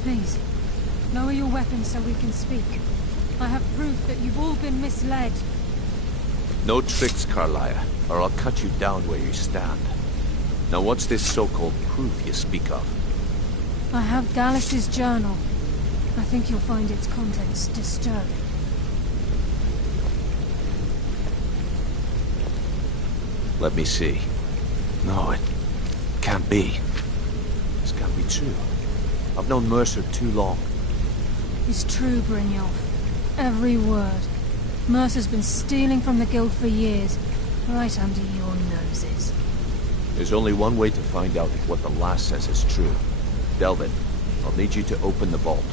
Please, lower your weapons so we can speak. I have proof that you've all been misled. No tricks, Carlia, or I'll cut you down where you stand. Now what's this so-called proof you speak of? I have Gallus's journal. I think you'll find its contents disturbing. Let me see. No, it can't be. This can't be true. I've known Mercer too long. It's true, Brynjolf. Every word. Mercer's been stealing from the Guild for years, right under your noses. There's only one way to find out if what the lass says is true. Delvin, I'll need you to open the vault.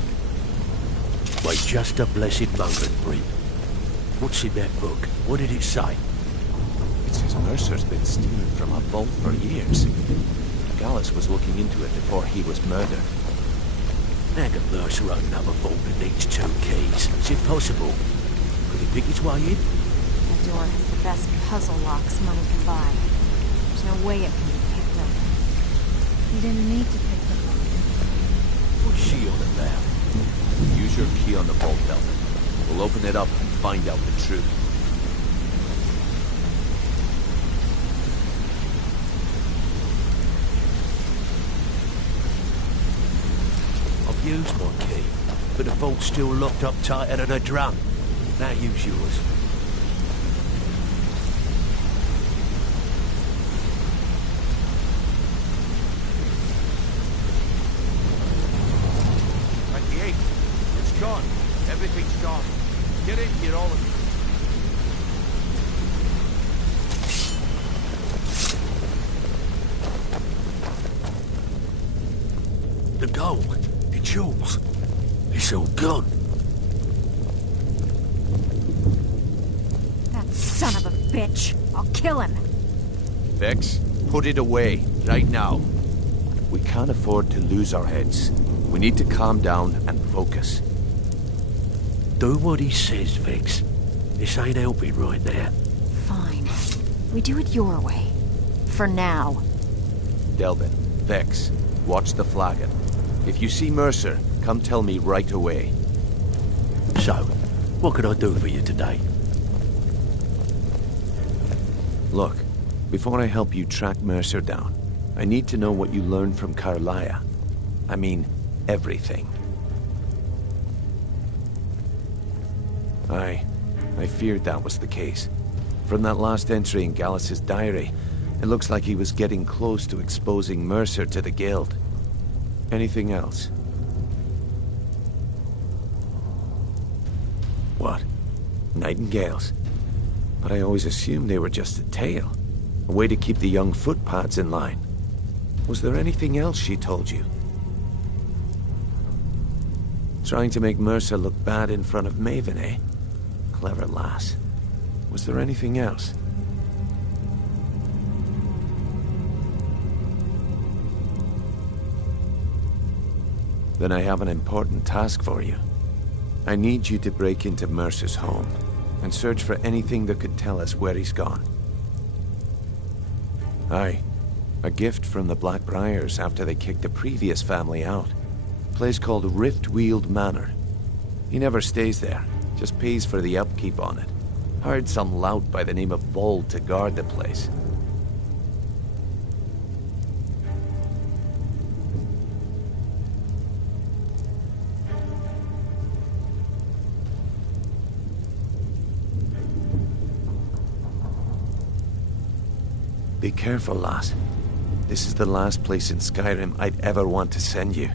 Wait just a blessed moment, Bryn. What's in that book? What did it say? It says Mercer's been stealing from a vault for years. Gallus was looking into it before he was murdered. How can Mercer open up a vault that needs 2 keys? It's impossible. Could he pick his way in? That door has the best puzzle locks money can buy. There's no way it can be picked open. You didn't need to pick the lock. What's she on about? Use your key on the vault, Delvin. We'll open it up and find out the truth. Use my key, but the vault's still locked up tighter than a drum. Now use yours. It's gone. Everything's gone. Get in here, all of you. The gold. The jewels. It's all gone. That son of a bitch. I'll kill him. Vex, put it away, right now. We can't afford to lose our heads. We need to calm down and focus. Do what he says, Vex. This ain't helping right now. Fine. We do it your way. For now. Delvin, Vex, watch the flagon. If you see Mercer, come tell me right away. So, what can I do for you today? Look, before I help you track Mercer down, I need to know what you learned from Carlia. I mean, everything. I feared that was the case. From that last entry in Gallus's diary, it looks like he was getting close to exposing Mercer to the Guild. Anything else? What? Nightingales? But I always assumed they were just a tale. A way to keep the young footpads in line. Was there anything else she told you? Trying to make Mercer look bad in front of Maven, eh? Clever lass. Was there anything else? Then I have an important task for you. I need you to break into Mercer's home and search for anything that could tell us where he's gone. Aye. A gift from the Blackbriars after they kicked the previous family out. A place called Riftweald Manor. He never stays there, just pays for the upkeep on it. Hired some lout by the name of Bold to guard the place. Be careful, lass. This is the last place in Skyrim I'd ever want to send you.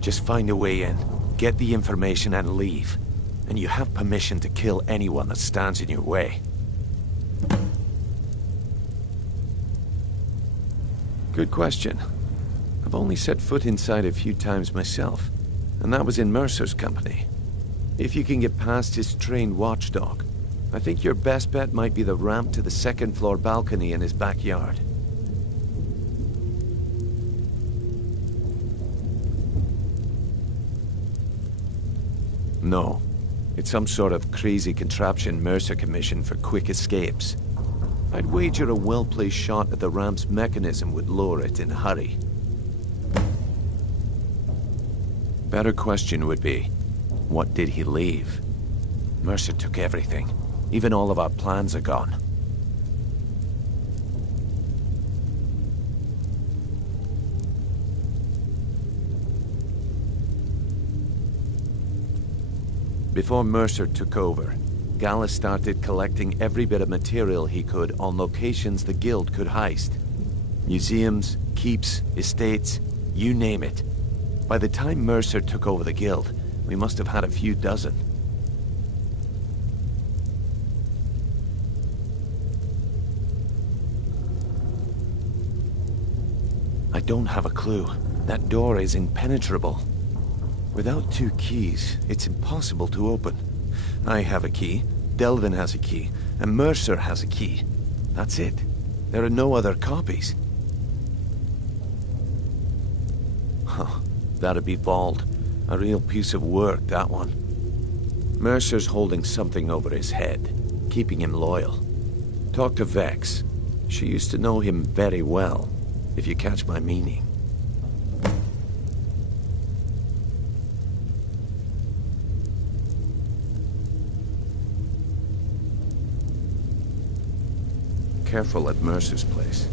Just find a way in, get the information and leave. And you have permission to kill anyone that stands in your way. Good question. I've only set foot inside a few times myself, and that was in Mercer's company. If you can get past his trained watchdog, I think your best bet might be the ramp to the second-floor balcony in his backyard. No. It's some sort of crazy contraption Mercer commissioned for quick escapes. I'd wager a well-placed shot at the ramp's mechanism would lower it in a hurry. Better question would be, what did he leave? Mercer took everything. Even all of our plans are gone. Before Mercer took over, Gallus started collecting every bit of material he could on locations the Guild could heist. Museums, keeps, estates, you name it. By the time Mercer took over the Guild, we must have had a few dozen. I don't have a clue. That door is impenetrable. Without 2 keys, it's impossible to open. I have a key, Delvin has a key, and Mercer has a key. That's it. There are no other copies. Huh. That'd be Bald. A real piece of work, that one. Mercer's holding something over his head, keeping him loyal. Talk to Vex. She used to know him very well, if you catch my meaning. Careful at Mercer's place.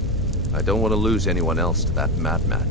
I don't want to lose anyone else to that madman.